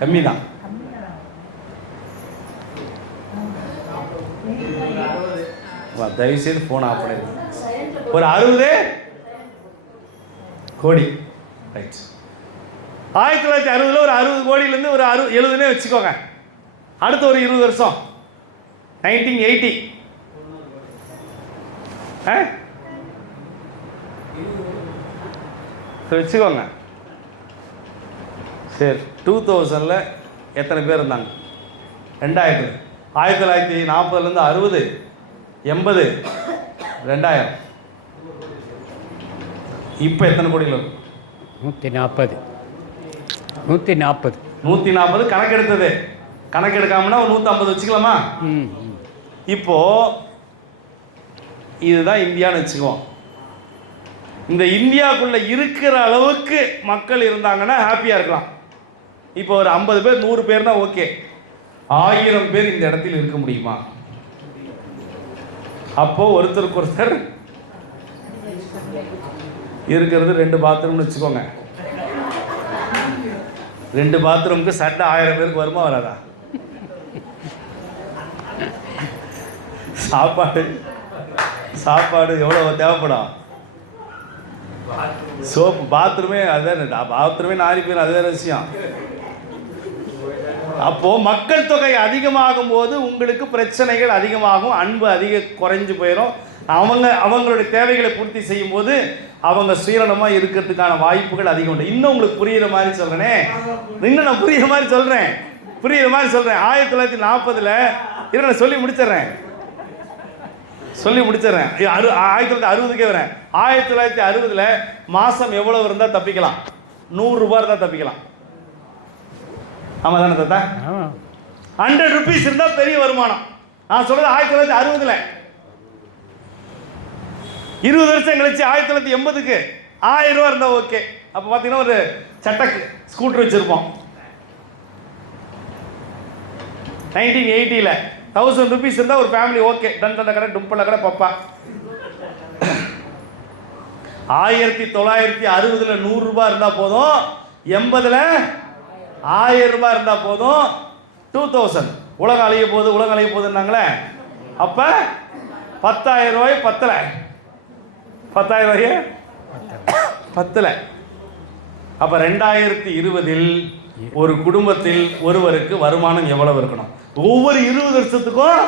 கம்மி தான். தயவுசெய்து ஃபோன் ஆஃப் பண்ணிடுங்க. ஒரு 60 கோடி. ரைட். 1960 ஒரு 60 கோடியிலேருந்து ஒரு 70 வச்சுக்கோங்க. அடுத்த ஒரு 20 வருஷம் 1980 வச்சுக்கோங்க. சரி, 2000 எத்தனை பேர் இருந்தாங்க? 2000. 1940லேருந்து 60, 80, 2000. இப்போ எத்தனை கோடியில் இருக்கும்? 140 கணக்கெடுத்தது. கணக்கெடுக்காமனா ஒரு 150 வச்சுக்கலாமா? இப்போ இதுதான் இந்தியான்னு வச்சுக்குவோம். இந்த இந்தியாவுக்குள்ள இருக்கிற அளவுக்கு மக்கள் இருந்தாங்கன்னா ஹாப்பியாக இருக்கலாம். இப்போ ஒரு 50 பேர் 100 பேர் தான் ஓகே. 1000 பேர் இந்த இடத்தில் இருக்க முடியுமா? அப்போ ஒருத்தருக்கு ஒருத்தர் இருக்கிறது 2 பாத்ரூம்னு வச்சுக்கோங்க. 2 பாத்ரூமுக்கு சட்டை 1000 பேருக்கு வருமா வராதா? சாப்பாடு எவ்வளோ தேவைப்படும்? சோப்பு, பாத்ரூமே அதுதான். பாத்ரூமே நாரி பேர், அதுதான் விஷயம். அப்போ மக்கள் தொகை அதிகமாகும் போது உங்களுக்கு பிரச்சனைகள் அதிகமாகும், அன்பு குறைஞ்சு போயிடும். அவங்களுடைய தேவைகளை பூர்த்தி செய்யும் போது அவங்க சுயநலமாக இருக்கிறதுக்கான வாய்ப்புகள் அதிகம் உண்டு. இன்னும் உங்களுக்கு புரியுற மாதிரி சொல்கிறேனே, இன்னும் நான் புரியுற மாதிரி சொல்கிறேன். 1940 நான் சொல்லி முடிச்சிடுறேன். 1960க்கே வரேன். 1960 மாதம் எவ்வளவு இருந்தால் தப்பிக்கலாம்? 100 ரூபாய் இருந்தால் தப்பிக்கலாம். ஆமாம் தானே தாத்தா? 100 ருபீஸ் இருந்தால் பெரிய வருமானம். நான் சொல்கிறது 1960. 20 வருஷம் கழிச்சு 1980க்கு 1000 ரூபா இருந்தால் ஓகே. அப்போ பார்த்தீங்கன்னா ஒரு சட்டக்கு ஸ்கூட்டர் வச்சுருப்போம். 1980 1000 ருபீஸ் இருந்தால் ஒரு ஃபேமிலி ஓகே. டண்டன கடை, டும்பல கடை, பப்பா. 1960 100 ரூபாய் இருந்தால் போதும். 80 1000 ரூபாய் இருந்தால் போதும். 2000 உலகம் அழிய போகுதுன்னாங்களே. அப்போ 10,000 ரூபாய் பத்தலை. 10,000 ரூபாய் பத்தலை. அப்போ 2020 ஒரு குடும்பத்தில் ஒருவருக்கு வருமானம் எவ்வளவு இருக்கணும்? ஒவ்வொரு 20 வருஷத்துக்கும்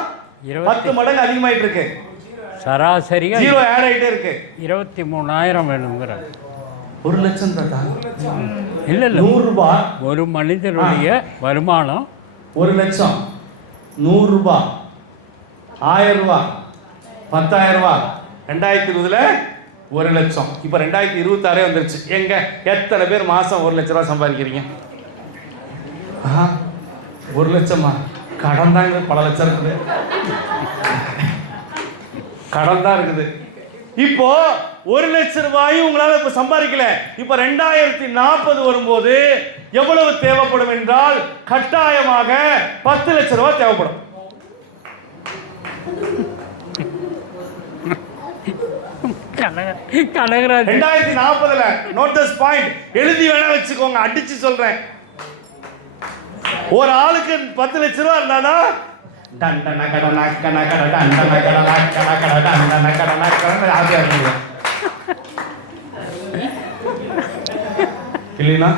10 மடங்கு அதிகமாயிட்டு இருக்கு. சராசரியா 0 ஆட் ஆகிட்டே இருக்கு. 23,000 வேணுங்கிற. 1 லட்சம் தான். இல்லை 100 ரூபாய் ஒரு மனிதனுடைய வருமானம். 1 லட்சம், 100 ரூபாய், 1000 ரூபாய், 10,000 ரூபாய். 2020 1 லட்சம். இப்போ 2026 வந்துருச்சு. எங்க எத்தனை பேர் மாதம் 1 லட்ச ரூபா சம்பாதிக்கிறீங்க? 1 லட்சமா? கடன் தான் இருக்குது. பல லட்சம் இருக்குது. கடன் தான் இருக்குது. இப்போ 1 லட்ச ரூபாயும் உங்களால் இப்போ சம்பாதிக்கல. இப்போ 2040 வரும்போது எவ்வளவு தேவைப்படும் என்றால் கட்டாயமாக 10 லட்ச ரூபாய் தேவைப்படும். கனகராஜ் 2040 நோட்டீஸ் பாயிண்ட் எழுதி வேணா வச்சுக்கோங்க. அடிச்சு சொல்றேன். ஒரு ஆளுக்கு 10 லட்ச ரூபா இருந்தாதான் இல்லைன்னா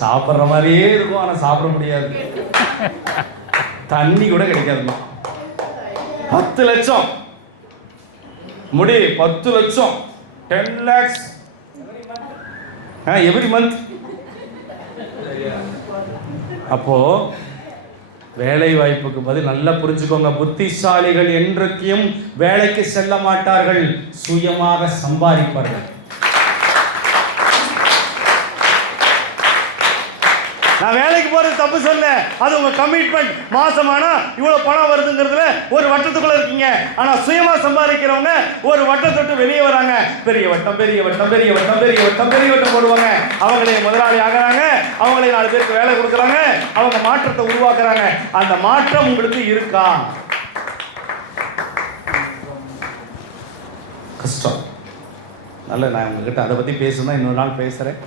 சாப்பிட்ற மாதிரியே இருக்கும், ஆனால் சாப்பிட முடியாது. தண்ணி கூட கிடைக்காதுமா. 10 லட்சம் முடி. 10 லட்சம் 10 lakhs எவ்ரி மந்த். அப்போ வேலை வாய்ப்புக்கு பதில் நல்லா புரிஞ்சுக்கோங்க. புத்திசாலிகள் என்றைக்கும் வேலைக்கு செல்ல மாட்டார்கள், சுயமாக சம்பாதிப்பார்கள். நான் வேலைக்கு போகிறது தப்பு சொல்ல, அது உங்கள் கமிட்மெண்ட். மாசமானா இவ்வளோ பணம் வருதுங்கிறதுல ஒரு வட்டத்துக்குள்ளே இருக்கீங்க. ஆனால் சுயமாக சம்பாதிக்கிறவங்க ஒரு வட்டத்தொட்டு வெளியே வராங்க. பெரிய வட்டம் பெரிய வட்டம் பெரிய வட்டம் பெரிய வட்டம் பெரிய வட்டம் போடுவாங்க. அவங்களே முதலாளி ஆகிறாங்க, அவங்களே 4 பேருக்கு வேலை கொடுக்குறாங்க, அவங்க மாற்றத்தை உருவாக்குறாங்க. அந்த மாற்றம் உங்களுக்கு இருக்கா? கஷ்டம். நல்ல, நான் உங்ககிட்ட அதை பற்றி பேசுனா இன்னொரு நாள் பேசுகிறேன்.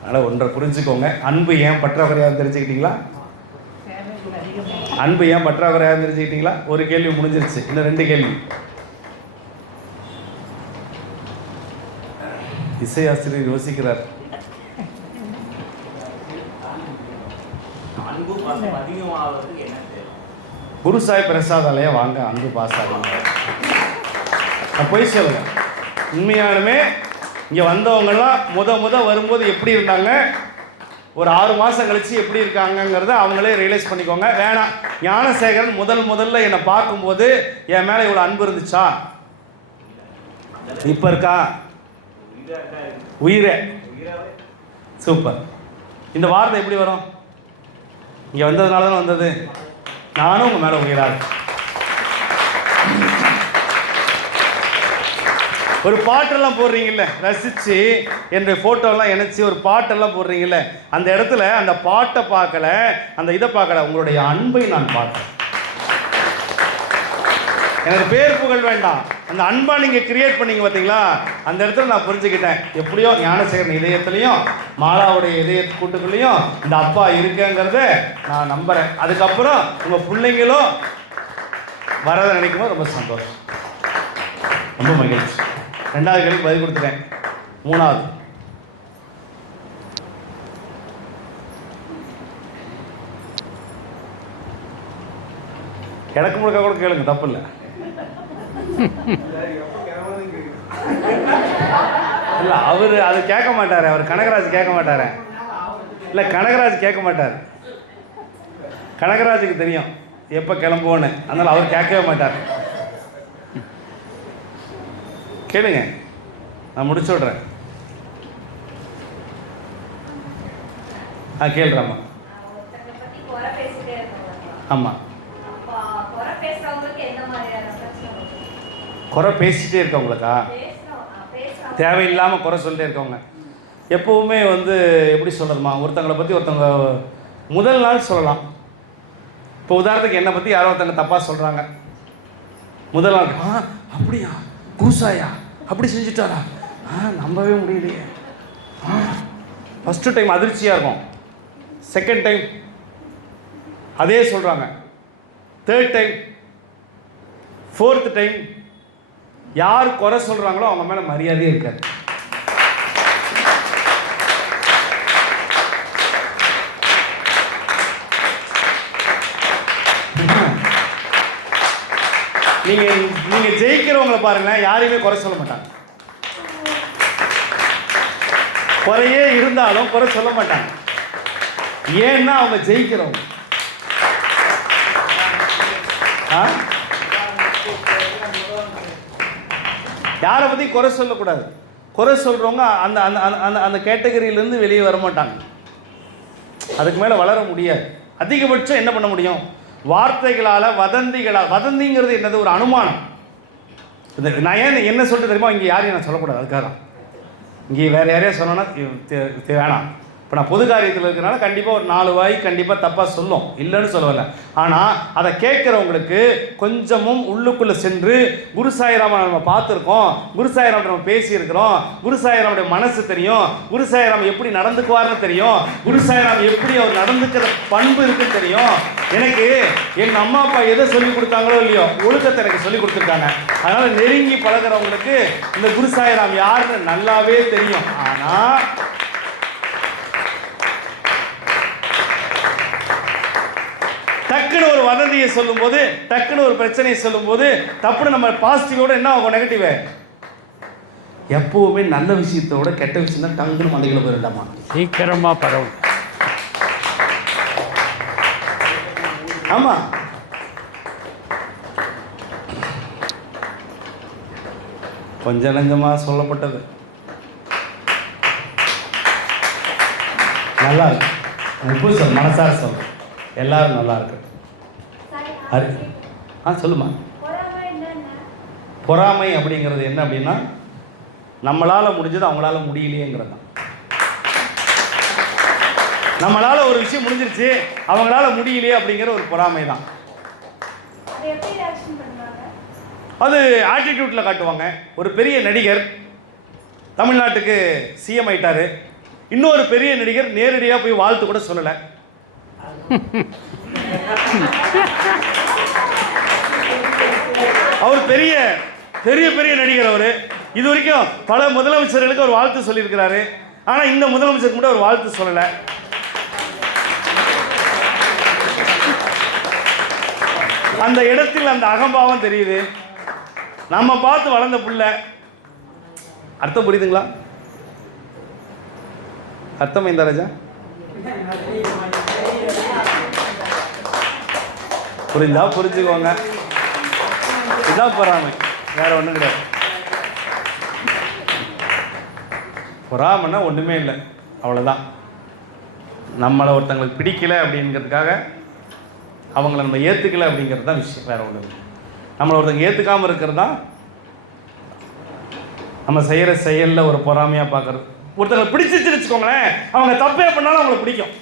அதனால் ஒன்றை புரிஞ்சுக்கோங்க. அன்பு ஏன் பற்றாக்குறையாக தெரிஞ்சுக்கிட்டீங்களா? அன்பு ஏன் பற்றாக்குறையாக தெரிஞ்சுக்கிட்டீங்களா? ஒரு கேள்வி முடிஞ்சிருச்சு, இன்னும் 2 கேள்வி. இசையாசிரியர் யோசிக்கிறார். குருசாய் பிரசாதாலயா வாங்க, அன்பு பாஸ் ஆகும். நான் போய் சொல்லுங்க, உண்மையாலுமே இங்கே வந்தவங்கெல்லாம் முத வரும்போது எப்படி இருந்தாங்க, ஒரு 6 மாதம் கழித்து எப்படி இருக்காங்கங்கிறத அவங்களே ரியலைஸ் பண்ணிக்கோங்க. வேணாம், ஞானசேகரன் முதல்ல என்னை பார்க்கும்போது என் மேலே இவ்வளோ அன்பு இருந்துச்சா? இப்போ இருக்கா? உயிரே. சூப்பர். இந்த வார்த்தை எப்படி வரும்? இங்கே வந்ததுனால தான் வந்தது. நானும் உங்கள் மேலே உயிராக. ஒரு பாட்டெல்லாம் போடுறீங்கல்ல, ரசித்து என்னுடைய ஃபோட்டோலாம் இணைச்சி ஒரு பாட்டெல்லாம் போடுறீங்கல்ல, அந்த இடத்துல அந்த பாட்டை பார்க்கல, அந்த இதை பார்க்கல, உங்களுடைய அன்பை நான் பார்க்கல. எனக்கு பேர் புகழ் வேண்டாம், அந்த அன்பை நீங்கள் கிரியேட் பண்ணீங்க பார்த்தீங்களா, அந்த இடத்துல நான் புரிஞ்சுக்கிட்டேன். எப்படியோ ஞானசேகரன் இதயத்துலையும் மாலாவுடைய இதய கூட்டுக்குள்ளேயும் இந்த அப்பா இருக்குங்கிறத நான் நம்புகிறேன். அதுக்கப்புறம் உங்கள் பிள்ளைங்களும் வரதை நினைக்கும்போது ரொம்ப சந்தோஷம், ரொம்ப மகிழ்ச்சி. 2வது கேள்வி பதில் கொடுத்துட்டேன். 3வது, கிழக்கு முழுக்க கூட கேளுங்க, தப்பு இல்லை. இல்லை, அவர் அது கேட்க மாட்டார், அவர் கனகராஜ் கேட்க மாட்டார். இல்லை, கனகராஜ் கேட்க மாட்டார். கனகராஜுக்கு தெரியும் எப்போ கிளம்புவோன்னு, அதனால் அவர் கேட்கவே மாட்டார். கேளுங்க, நான் முடிச்சு விட்றேன். கேளுறாமா. ஆமாம், குறை பேசிகிட்டே இருக்கவங்களுக்கா? தேவையில்லாமல் குறை சொல்லிட்டே இருக்கவங்க எப்போவுமே எப்படி சொல்கிறதுமா, ஒருத்தங்களை பற்றி ஒருத்தவங்க முதல் நாள் சொல்லலாம். இப்போ உதாரணத்துக்கு என்னை பற்றி யாரோ ஒருத்தங்க தப்பாக சொல்கிறாங்க, முதல் நாள் அப்படியா, குருசாயா அப்படி செஞ்சுட்டாரா, நம்பவே முடியலையே. ஃபஸ்ட்டு டைம் அதிர்ச்சியாக இருக்கும், செகண்ட் டைம் அதே சொல்கிறாங்க, தேர்ட் டைம், ஃபோர்த் டைம் யார் குறை சொல்கிறாங்களோ அவங்க மேலே மரியாதையே இருக்காது. நீங்கள் ஜெயிக்கிறவங்களை பாருங்கள், யாரையுமே குறை சொல்ல மாட்டாங்க. குறையே இருந்தாலும் குறை சொல்ல மாட்டாங்க. ஏன்னா அவங்க ஜெயிக்கிறவங்க. யாரை பற்றி குறை சொல்லக்கூடாது. குறை சொல்கிறவங்க அந்த அந்த அந்த அந்த கேட்டகரியிலேருந்து வெளியே வர மாட்டாங்க. அதுக்கு மேலே வளர முடியாது. அதிகபட்சம் என்ன பண்ண முடியும், வார்த்தைகளால், வதந்திகளால். வதந்திங்கிறது என்னது, ஒரு அனுமானம். நான் ஏன் என்ன சொல்லிட்டு தெரியுமா, இங்கே யாரையும் நான் சொல்லக்கூடாது, அதுக்காக தான். இங்கே வேறு யாரையா சொன்னோன்னா வேணாம். இப்போ நான் பொது காரியத்தில் இருக்கிறனால கண்டிப்பாக ஒரு 4 வாய் கண்டிப்பாக தப்பாக சொல்லும், இல்லைன்னு சொல்லவில்லை. ஆனால் அதை கேட்குறவங்களுக்கு கொஞ்சமும் உள்ளுக்குள்ளே சென்று குரு சாய்ராமை நம்ம பார்த்துருக்கோம், குரு சாய்ராம் நம்ம பேசியிருக்கிறோம், குரு சாய்ராமுடைய மனசு தெரியும், குரு சாய்ராம் எப்படி நடந்துக்குவார்னு தெரியும், குரு சாய்ராம் எப்படி அவர் நடந்துக்கிற பண்பு இருக்குன்னு தெரியும். எனக்கு எங்கள் அம்மா அப்பா எதை சொல்லிக் கொடுத்தாங்களோ இல்லையோ, ஒழுக்கத்தை எனக்கு சொல்லிக் கொடுத்துருக்காங்க. அதனால் நெருங்கி பழகிறவங்களுக்கு இந்த குரு சாய்ராம் யாருன்னு நல்லாவே தெரியும். ஆனால் டக்குன்னு ஒரு வதந்தியை சொல்லும்போது, டக்குன்னு ஒரு பிரச்சனையை சொல்லும்போது, தப்புன்னு நம்ம பாசிட்டிவோட என்ன ஆகும், நெகட்டிவ். எப்பவுமே நல்ல விஷயத்தோட கெட்ட விஷயம் தான் டங்குன்னு மண்டைகளை போயிடலாமா, சீக்கிரமாக பரவும். ஆமாம், கொஞ்சம் நஞ்சமாக சொல்லப்பட்டது. நல்லா இருக்கு. உப்பு சொல், மனசார சொல். எல்லாரும் நல்லா இருக்கு. சொல்லுமா. பொறாமை அப்படிங்கிறது என்ன அப்படின்னா, நம்மளால் முடிஞ்சது அவங்களால முடியலையேங்கிறது தான். நம்மளால் ஒரு விஷயம் முடிஞ்சிருச்சு, அவங்களால முடியலையே அப்படிங்கிற ஒரு பொறாமை தான். அது ஆட்டிடியூட்டில் காட்டுவாங்க. ஒரு பெரிய நடிகர் தமிழ்நாட்டுக்கு சிஎம் ஆயிட்டாரு. இன்னொரு பெரிய நடிகர் நேரடியாக போய் வாழ்த்து கூட சொல்லலை. அவர் பெரிய பெரிய பெரிய நடிகர். அவர் இது வரைக்கும் பல முதலமைச்சர்களுக்கு ஒரு வாழ்த்து சொல்லியிருக்கிறாரு. ஆனால் இந்த முதலமைச்சருக்கு கூட ஒரு வாழ்த்து சொல்லலை. அந்த இடத்தில் அந்த அகம்பாவம் தெரியுது. நம்ம பார்த்து வளர்ந்த பிள்ளை. அர்த்தம் புரியுதுங்களா? அர்த்தம் இந்த ராஜா புரிந்தா புரிஞ்சுக்கோங்க. இதான் பொறாமை, வேற ஒன்றும் கிடையாது. பொறாமைன்னா ஒன்றுமே இல்லை, அவ்வளோதான். நம்மளை ஒருத்தங்களுக்கு பிடிக்கலை அப்படிங்கிறதுக்காக அவங்கள நம்ம ஏற்றுக்கலை அப்படிங்கிறது தான் விஷயம், வேற ஒன்று இல்லை. நம்மளை ஒருத்தங்க ஏற்றுக்காமல் இருக்கிறது தான் நம்ம செய்கிற செயலில் ஒரு பொறாமையாக பார்க்குறது. ஒருத்தங்களை பிடிச்சிச்சுன்னு வச்சுக்கோங்களேன், அவங்க தப்பே பண்ணாலும் அவங்களை பிடிக்கும்.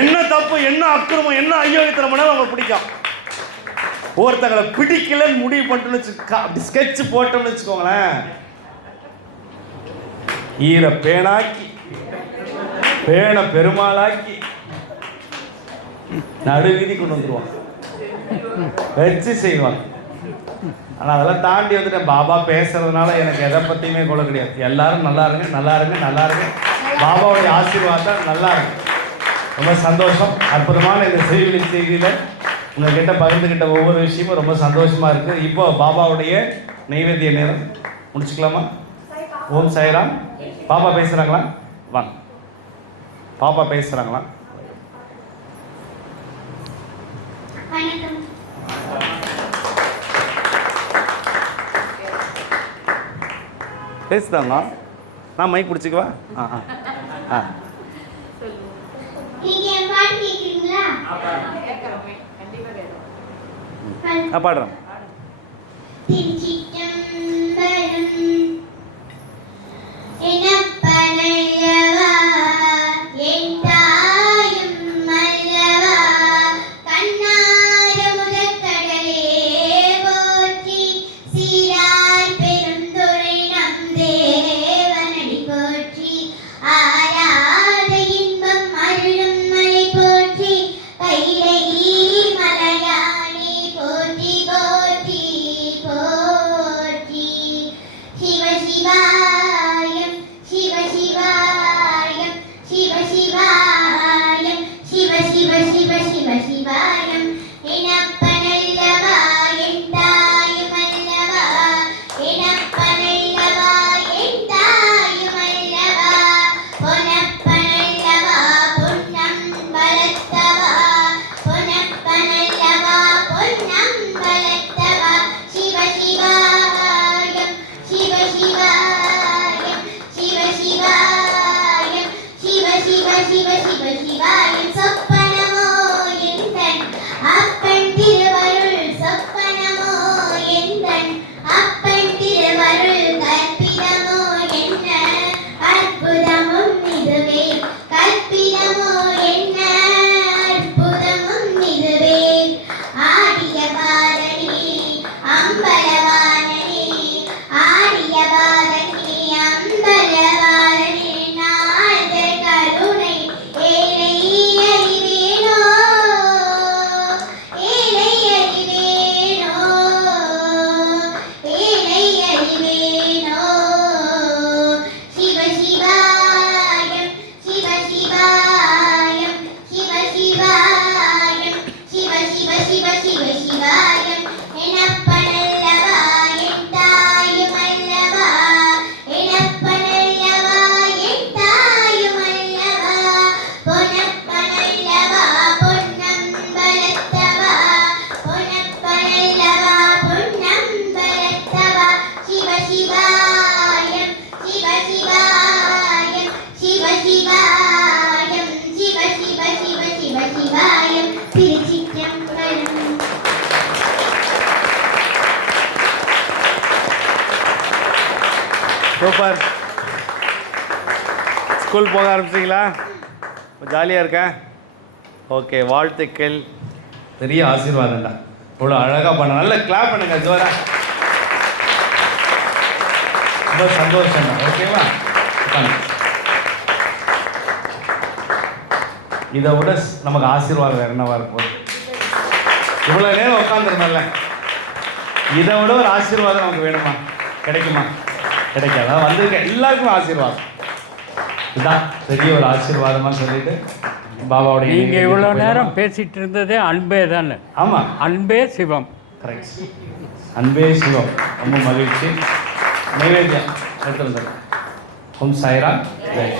என்ன தப்பு, என்ன அக்கிரமம், என்ன அயோக்கியத்தனம் பண்ணாலும் அவங்களுக்கு பிடிக்கும். ஒருத்தங்களை பிடிக்கலன்னு முடிவு பண்ணிட்டு அப்படி ஸ்கெட்ச் போட்டோம்னு வச்சுக்கோங்களேன், ஈர பேனாக்கி பேனை பெருமாளாக்கி நடுவீதி கொண்டு வந்துருவாங்க, வச்சு செய்வாங்க. ஆனால் அதெல்லாம் தாண்டி வந்துட்டேன். பாபா பேசுறதுனால எனக்கு எதை பற்றியுமே கொள்ள கிடையாது. எல்லாரும் நல்லா இருங்க, நல்லா இருங்க, நல்லா இருங்க. பாபாவுடைய ஆசீர்வாதம் நல்லா இருக்கு. ரொம்ப சந்தோஷம். அற்புதமான இந்த செய்தியில் உங்கள்கிட்ட பகிர்ந்துக்கிட்ட ஒவ்வொரு விஷயமும் ரொம்ப சந்தோஷமாக இருக்குது. இப்போ பாபாவுடைய நைவேத்திய நேரம் முடிச்சுக்கலாமா? ஓம் சாய்ராம். பாபா பேசுகிறாங்களா? வாங்க. பாப்பா பேசுகிறாங்களா? பேசுதாங்க. நான் மைக் பிடிச்சிக்குவா? பாடுறேன். கைலை மலையாளி போற்றி போற்றி போ சூப்பர். ஸ்கூல் போக ஆரம்பிச்சிங்களா? ஜாலியாக இருக்கேன். ஓகே, வாழ்த்துக்கள். பெரிய ஆசீர்வாதம்டா. இவ்வளோ அழகாக பண்ண. நல்ல கிளாப் பண்ணுங்க ஜோரா. ரொம்ப சந்தோஷம் தான். ஓகேவா? இதை விட நமக்கு ஆசீர்வாதம் வேறு என்னவா இருக்கும்? இவ்வளோ நேரம் உட்காந்துருந்தோம்ல, இதை விட ஒரு ஆசீர்வாதம் நமக்கு வேணுமா? கிடைக்குமா? கிடைக்காது. அதான் வந்திருக்க எல்லாருக்கும் ஆசீர்வாதம். இதுதான் பெரிய ஒரு ஆசீர்வாதமாக சொல்லிட்டு பாபாவுடைய நீங்கள் இவ்வளோ நேரம் பேசிகிட்டு இருந்ததே அன்பே தானே? ஆமாம், அன்பே சிவம். கரெக்ட். அன்பே சிவம். ரொம்ப மகிழ்ச்சி. நைவேத்தியம் எடுத்துருந்தேன். ஓம் சாய்ராம். ஜெய்.